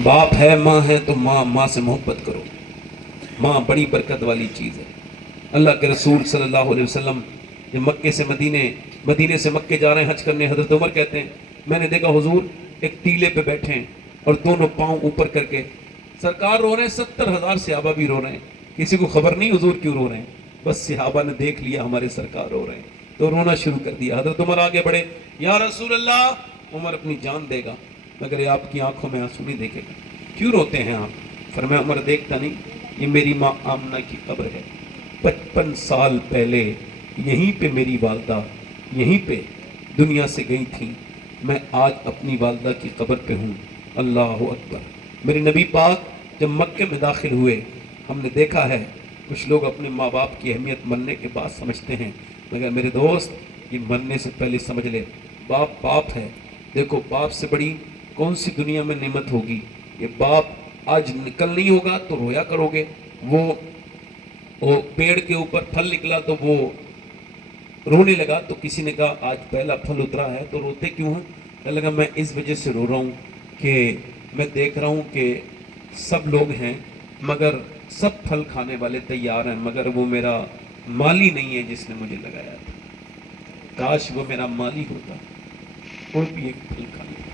باپ ہے، ماں ہے تو ماں سے محبت کرو۔ ماں بڑی برکت والی چیز ہے۔ اللہ کے رسول صلی اللہ علیہ وسلم جب مکے سے مدینے سے مکے جا رہے ہیں حج کرنے، حضرت عمر کہتے ہیں میں نے دیکھا حضور ایک ٹیلے پہ بیٹھے ہیں اور دونوں پاؤں اوپر کر کے، سرکار رو رہے ہیں، 70,000 صحابہ بھی رو رہے ہیں، کسی کو خبر نہیں حضور کیوں رو رہے ہیں، بس صحابہ نے دیکھ لیا ہمارے سرکار رو رہے ہیں تو رونا شروع کر دیا۔ حضرت عمر آگے بڑھے، یا رسول اللہ، عمر اپنی جان دے گا مگر یہ آپ کی آنکھوں میں آنسو نہیں دیکھے گا، کیوں روتے ہیں آپ؟ فرمایا عمر دیکھتا نہیں، یہ میری ماں آمنہ کی قبر ہے، 55 سال پہلے یہیں پہ میری والدہ یہیں پہ دنیا سے گئی تھی، میں آج اپنی والدہ کی قبر پہ ہوں۔ اللہ اکبر۔ میرے نبی پاک جب مکے میں داخل ہوئے، ہم نے دیکھا ہے کچھ لوگ اپنے ماں باپ کی اہمیت مرنے کے بعد سمجھتے ہیں، مگر میرے دوست یہ مرنے سے پہلے سمجھ لے، باپ باپ ہے۔ دیکھو باپ سے بڑی کون سی دنیا میں نعمت ہوگی؟ یہ باپ آج نکل نہیں ہوگا تو رویا کرو گے، وہ پیڑ کے اوپر پھل نکلا تو وہ رونے لگا، تو کسی نے کہا آج پہلا پھل اترا ہے تو روتے کیوں ہیں؟ کہنے لگا میں اس وجہ سے رو رہا ہوں کہ میں دیکھ رہا ہوں کہ سب لوگ ہیں مگر سب پھل کھانے والے تیار ہیں، مگر وہ میرا مالی نہیں ہے جس نے مجھے لگایا تھا، کاش وہ میرا مالی ہوتا اور بھی ایک پھل کھا لیتا۔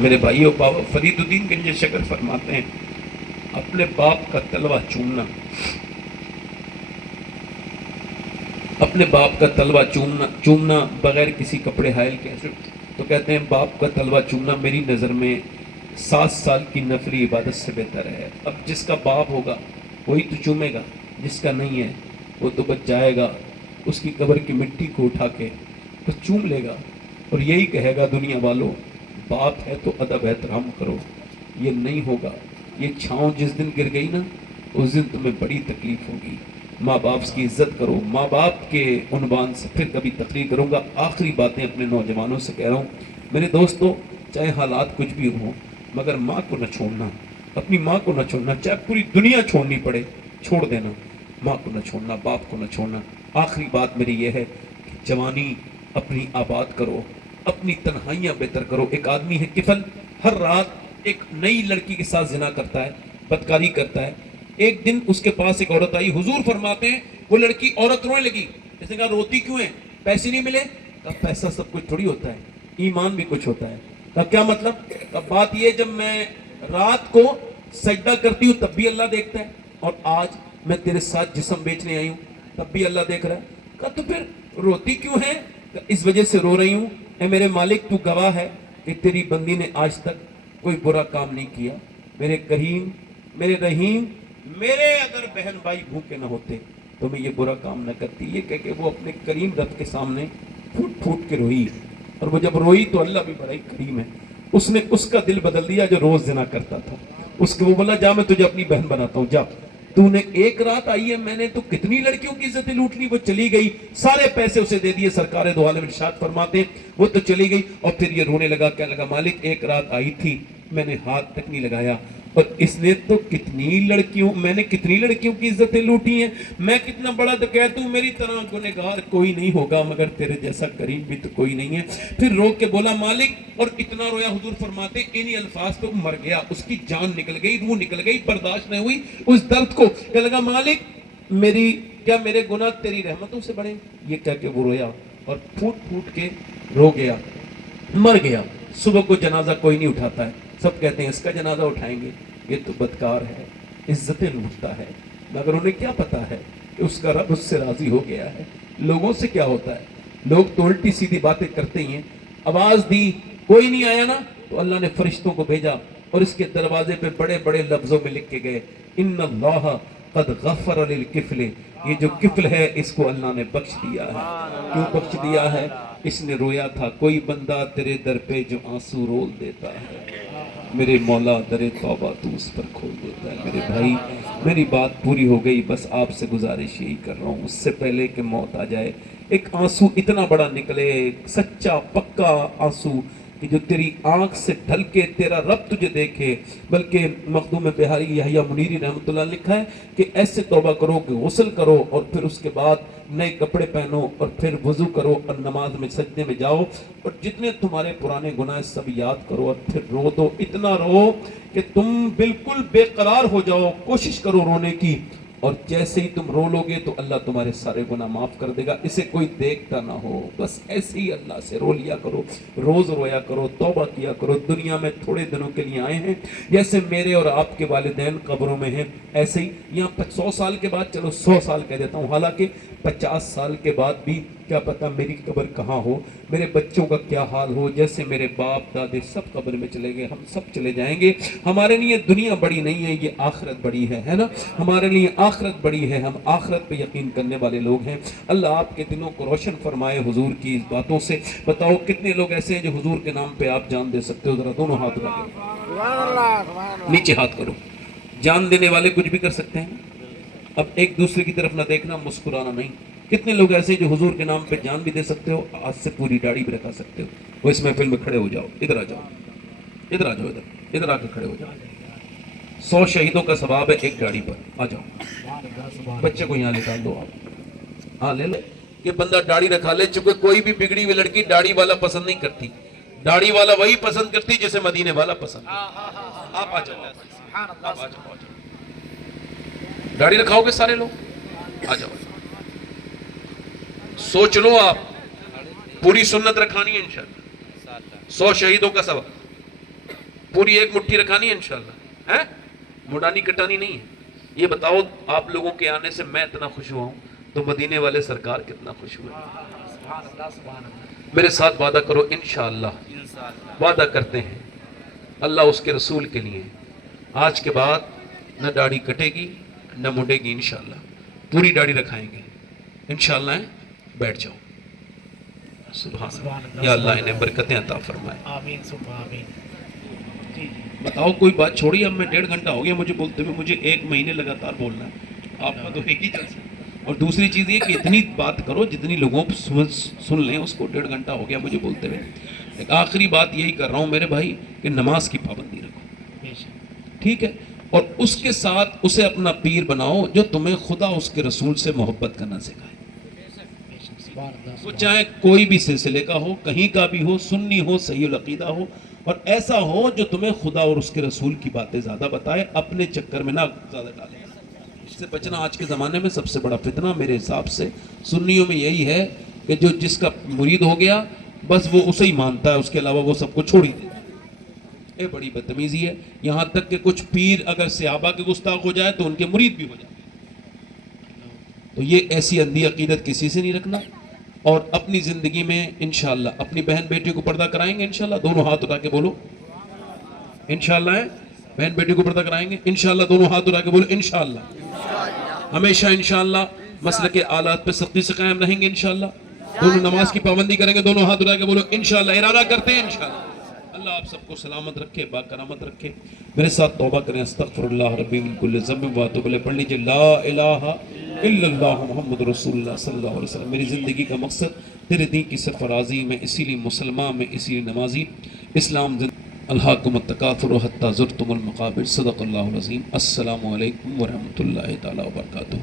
میرے بھائیو، بابا فرید الدین گنج شکر فرماتے ہیں اپنے باپ کا تلوہ چومنا، اپنے باپ کا تلوہ چومنا بغیر کسی کپڑے حائل کے، تو کہتے ہیں باپ کا تلوہ چومنا میری نظر میں 7 سال کی نفلی عبادت سے بہتر ہے۔ اب جس کا باپ ہوگا وہی تو چومے گا، جس کا نہیں ہے وہ تو بچ جائے گا، اس کی قبر کی مٹی کو اٹھا کے وہ چوم لے گا اور یہی کہے گا دنیا والوں باپ ہے تو ادب احترام کرو۔ یہ نہیں ہوگا، یہ چھاؤں جس دن گر گئی نا اس دن تمہیں بڑی تکلیف ہوگی۔ ماں باپ کی عزت کرو۔ ماں باپ کے عنوان سے پھر کبھی تقریر کروں گا، آخری باتیں اپنے نوجوانوں سے کہہ رہا ہوں، میرے دوستو چاہے حالات کچھ بھی ہوں مگر ماں کو نہ چھوڑنا، اپنی ماں کو نہ چھوڑنا، چاہے پوری دنیا چھوڑنی پڑے چھوڑ دینا، ماں کو نہ چھوڑنا، باپ کو نہ چھوڑنا۔ آخری بات میری یہ ہے کہ جوانی اپنی آباد کرو، اپنی تنہائیاں بہتر کرو۔ ایک آدمی ہے کفل، ہر رات ایک نئی لڑکی کے ساتھ زنا کرتا ہے، بدکاری کرتا ہے. ایک دن اس کے پاس ایک عورت آئی, حضور فرماتے ہیں وہ لڑکی عورت رونے لگی. اس نے کہا روتی کیوں ہے؟ پیسے نہیں ملے؟ کہا پیسہ سب کچھ تھوڑی ہوتا ہے, ایمان بھی کچھ ہوتا ہے. کہا کیا مطلب؟ کہا بات یہ جب میں رات کو سجدہ کرتی ہوں تب بھی اللہ دیکھتا ہے, اور آج میں تیرے ساتھ جسم بیچنے آئی ہوں تب بھی اللہ دیکھ رہا ہے. کہا تو پھر روتی کیوں ہے؟ کہا اس وجہ سے رو رہی ہوں, اے میرے مالک تو گواہ ہے کہ تیری بندی نے آج تک کوئی برا کام نہیں کیا. میرے کریم, میرے رحیم, میرے اگر بہن بھائی بھوکے نہ ہوتے تو میں یہ برا کام نہ کرتی. یہ کہہ کہ وہ اپنے کریم رب کے سامنے پھوٹ پھوٹ کے روئی, اور وہ جب روئی تو اللہ بھی بڑا ہی کریم ہے, اس نے اس کا دل بدل دیا جو روز زنا کرتا تھا. اس کو وہ بولا جا میں تجھے اپنی بہن بناتا ہوں, جا. تو نے ایک رات آئی ہے, میں نے تو کتنی لڑکیوں کی عزتیں لوٹ لی. وہ چلی گئی, سارے پیسے اسے دے دیے. سرکار دو عالم ارشاد فرماتے ہیں وہ تو چلی گئی, اور پھر یہ رونے لگا, کہنے لگا مالک ایک رات آئی تھی میں نے ہاتھ تک نہیں لگایا, اور اس نے تو میں نے کتنی لڑکیوں کی عزتیں لوٹی ہیں. میں کتنا بڑا ڈکیت ہوں, میری طرح گنہگار کوئی نہیں ہوگا, مگر تیرے جیسا کریم بھی تو کوئی نہیں ہے. پھر رو کے بولا مالک, اور اتنا رویا حضور فرماتے انہی الفاظ پہ مر گیا. اس کی جان نکل گئی, روح نکل گئی, برداشت نہیں ہوئی اس درد کو. کہنے لگا مالک میرے گناہ تیری رحمتوں سے بڑے. یہ کہہ کے وہ رویا اور پھوٹ پھوٹ کے رو گیا, مر گیا. صبح کو جنازہ کوئی نہیں اٹھاتا ہے, سب کہتے ہیں اس کا جنازہ اٹھائیں گے, یہ تو بدکار ہے, عزتیں لوٹتا ہے. مگر انہیں کیا پتا ہے کہ اس کا رب اس سے راضی ہو گیا ہے. لوگوں سے کیا ہوتا ہے, لوگ تو الٹی سیدھی باتیں کرتے ہی ہیں. آواز دی, کوئی نہیں آیا نا, تو اللہ نے فرشتوں کو بھیجا اور اس کے دروازے پہ بڑے بڑے لفظوں میں لکھ کے گئے ان اللہ قد غفر للکفل. یہ جو کفل ہے اس کو اللہ نے بخش دیا ہے. کیوں بخش دیا ہے؟ اس نے رویا تھا. کوئی بندہ تیرے در پہ جو آنسو رول دیتا ہے, میرے مولا در توبہ تو اس پر کھول دیتا ہے. میرے بھائی میری بات پوری ہو گئی, بس آپ سے گزارش یہی کر رہا ہوں, اس سے پہلے کہ موت آ جائے ایک آنسو اتنا بڑا نکلے, سچا پکا آنسو کہ جو تیری آنکھ سے ڈھل کے تیرا رب تجھے دیکھے. بلکہ مخدوم بہاری یحییٰ منیری رحمۃ اللہ نے لکھا ہے کہ ایسے توبہ کرو کہ غسل کرو, اور پھر اس کے بعد نئے کپڑے پہنو, اور پھر وضو کرو, اور نماز میں سجدے میں جاؤ, اور جتنے تمہارے پرانے گناہ سب یاد کرو, اور پھر رو دو. اتنا رو کہ تم بالکل بے قرار ہو جاؤ. کوشش کرو رونے کی, اور جیسے ہی تم رو لو گے تو اللہ تمہارے سارے گناہ معاف کر دے گا. اسے کوئی دیکھتا نہ ہو, بس ایسے ہی اللہ سے رو لیا کرو, روز رویا کرو, توبہ کیا کرو. دنیا میں تھوڑے دنوں کے لیے آئے ہیں, جیسے میرے اور آپ کے والدین قبروں میں ہیں, ایسے ہی یہاں 100 سال کے بعد, چلو 100 سال کہہ دیتا ہوں, حالانکہ 50 سال کے بعد بھی کیا پتہ میری قبر کہاں ہو, میرے بچوں کا کیا حال ہو. جیسے میرے باپ دادے سب قبر میں چلے گئے, ہم سب چلے جائیں گے. ہمارے لیے دنیا بڑی نہیں ہے, یہ آخرت بڑی ہے نا. ہمارے لیے آخرت بڑی ہے, ہم آخرت پہ یقین کرنے والے لوگ ہیں. اللہ آپ کے دلوں کو روشن فرمائے حضور کی اس باتوں سے. بتاؤ کتنے لوگ ایسے ہیں جو حضور کے نام پہ آپ جان دے سکتے ہو؟ ذرا دونوں ہاتھ اٹھا کے نیچے ہاتھ کرو. جان دینے والے کچھ بھی کر سکتے ہیں. اب ایک دوسرے کی طرف نہ دیکھنا, مسکرانا نہیں. کتنے لوگ ایسے جو حضور کے نام پہ جان بھی دے سکتے ہو, آج سے پوری داڑھی بھی رکھا سکتے ہو. وہ اس محفل میں کھڑے ہو جاؤ, ادھر آ جاؤ, ادھر آ جاؤ, ادھر آ کے کھڑے ہو جاؤ. 100 شہیدوں کا ثواب ہے ایک گاڑی پر. آ جاؤ, بچے کو یہاں نکال دو آپ, ہاں لے لو. یہ بندہ داڑھی رکھا لے, چونکہ کوئی بھی بگڑی ہوئی لڑکی داڑھی والا پسند نہیں کرتی. داڑھی والا وہی پسند کرتی جسے مدینے والا پسند. آپ آ جاؤ, آپ آ جاؤ. داڑھی رکھاؤ گے سارے لوگ, آ جاؤ. سوچ لو آپ, پوری سنت رکھانی ہے انشاءاللہ. 100 شہیدوں کا ثواب, پوری ایک مٹھی رکھانی ہے انشاءاللہ, ہے مڈانی کٹانی نہیں ہے. یہ بتاؤ آپ لوگوں کے آنے سے میں اتنا خوش ہوا ہوں, تو مدینے والے سرکار کتنا خوش ہوئے. میرے ساتھ وعدہ کرو انشاءاللہ. وعدہ کرتے ہیں اللہ اس کے رسول کے لیے, آج کے بعد نہ داڑھی کٹے گی نہ مڈے گی انشاءاللہ. پوری داڑھی رکھائیں گے انشاءاللہ. بیٹھ جاؤ. سبحان اللہ, یا اللہ انہیں برکتیں عطا فرمائے. آمین سبحان آمین. بتاؤ کوئی بات چھوڑی. اب میں 1.5 گھنٹہ ہو گیا مجھے بولتے ہوئے, مجھے 1 مہینے لگاتار بولنا ہے. آپ کا تو ایک ہی جلسہ. اور دوسری چیز یہ کہ اتنی بات کرو جتنی لوگوں سن لیں اس کو. 1.5 گھنٹہ ہو گیا مجھے بولتے ہوئے. ایک آخری بات یہی کر رہا ہوں میرے بھائی کہ نماز کی پابندی رکھو, ٹھیک ہے, اور اس کے ساتھ اسے اپنا پیر بناؤ جو تمہیں خدا اس کے رسول سے محبت کرنا سکھائے. وہ چاہے کوئی بھی سلسلے کا ہو، کہیں کا بھی ہو، سنی ہو، صحیح العقیدہ ہو، اور ایسا ہو جو تمہیں خدا اور اس کے رسول کی باتیں زیادہ بتائے، اپنے چکر میں نہ زیادہ ڈالے۔ اس سے بچنا آج کے زمانے میں سب سے بڑا فتنہ میرے حساب سے سنیوں میں یہی ہے کہ جو جس کا مرید ہو گیا بس وہ اسے ہی مانتا ہے، اس کے علاوہ وہ سب کو چھوڑ ہی دیتا ہے۔ یہ بڑی بدتمیزی ہے، یہاں تک کہ کچھ پیر اگر صحابہ کے گستاخ ہو جائے تو ان کے مرید بھی ہو جائے۔ تو یہ ایسی اندھی عقیدت کسی سے نہیں رکھنا، اور اپنی زندگی میں انشاءاللہ اپنی بہن بیٹی کو پردہ کرائیں گے انشاءاللہ، دونوں ہاتھ اٹھا کے بولو انشاءاللہ ہے، بہن بیٹی کو پردہ کرائیں گے انشاءاللہ، دونوں ہاتھ اٹھا کے بولو انشاءاللہ، ہمیشہ انشاءاللہ مسلک آلات پہ سختی سے قائم رہیں گے انشاءاللہ، دونوں نماز کی پابندی کریں گے، دونوں ہاتھ اٹھا کے بولو انشاءاللہ، ارادہ کرتے ہیں انشاءاللہ۔ اللہ آپ سب کو سلامت رکھے، باکرامت رکھے۔ میرے ساتھ توبہ کریں، استغفر اللہ ربی من کل ذنب واتوب الیہ، پڑھ لیجئے لا الہ الا اللہ محمد رسول اللہ صلی اللہ علیہ وسلم۔ میری زندگی کا مقصد تیرے دین کی سرفرازی میں، اسی لیے مسلمان میں، اسی لیے نمازی، اسلام الہاکم التکاثر حتی زرتم المقابر۔ صدق اللہ العظیم۔ السلام علیکم ورحمۃ اللہ تعالی وبرکاتہ۔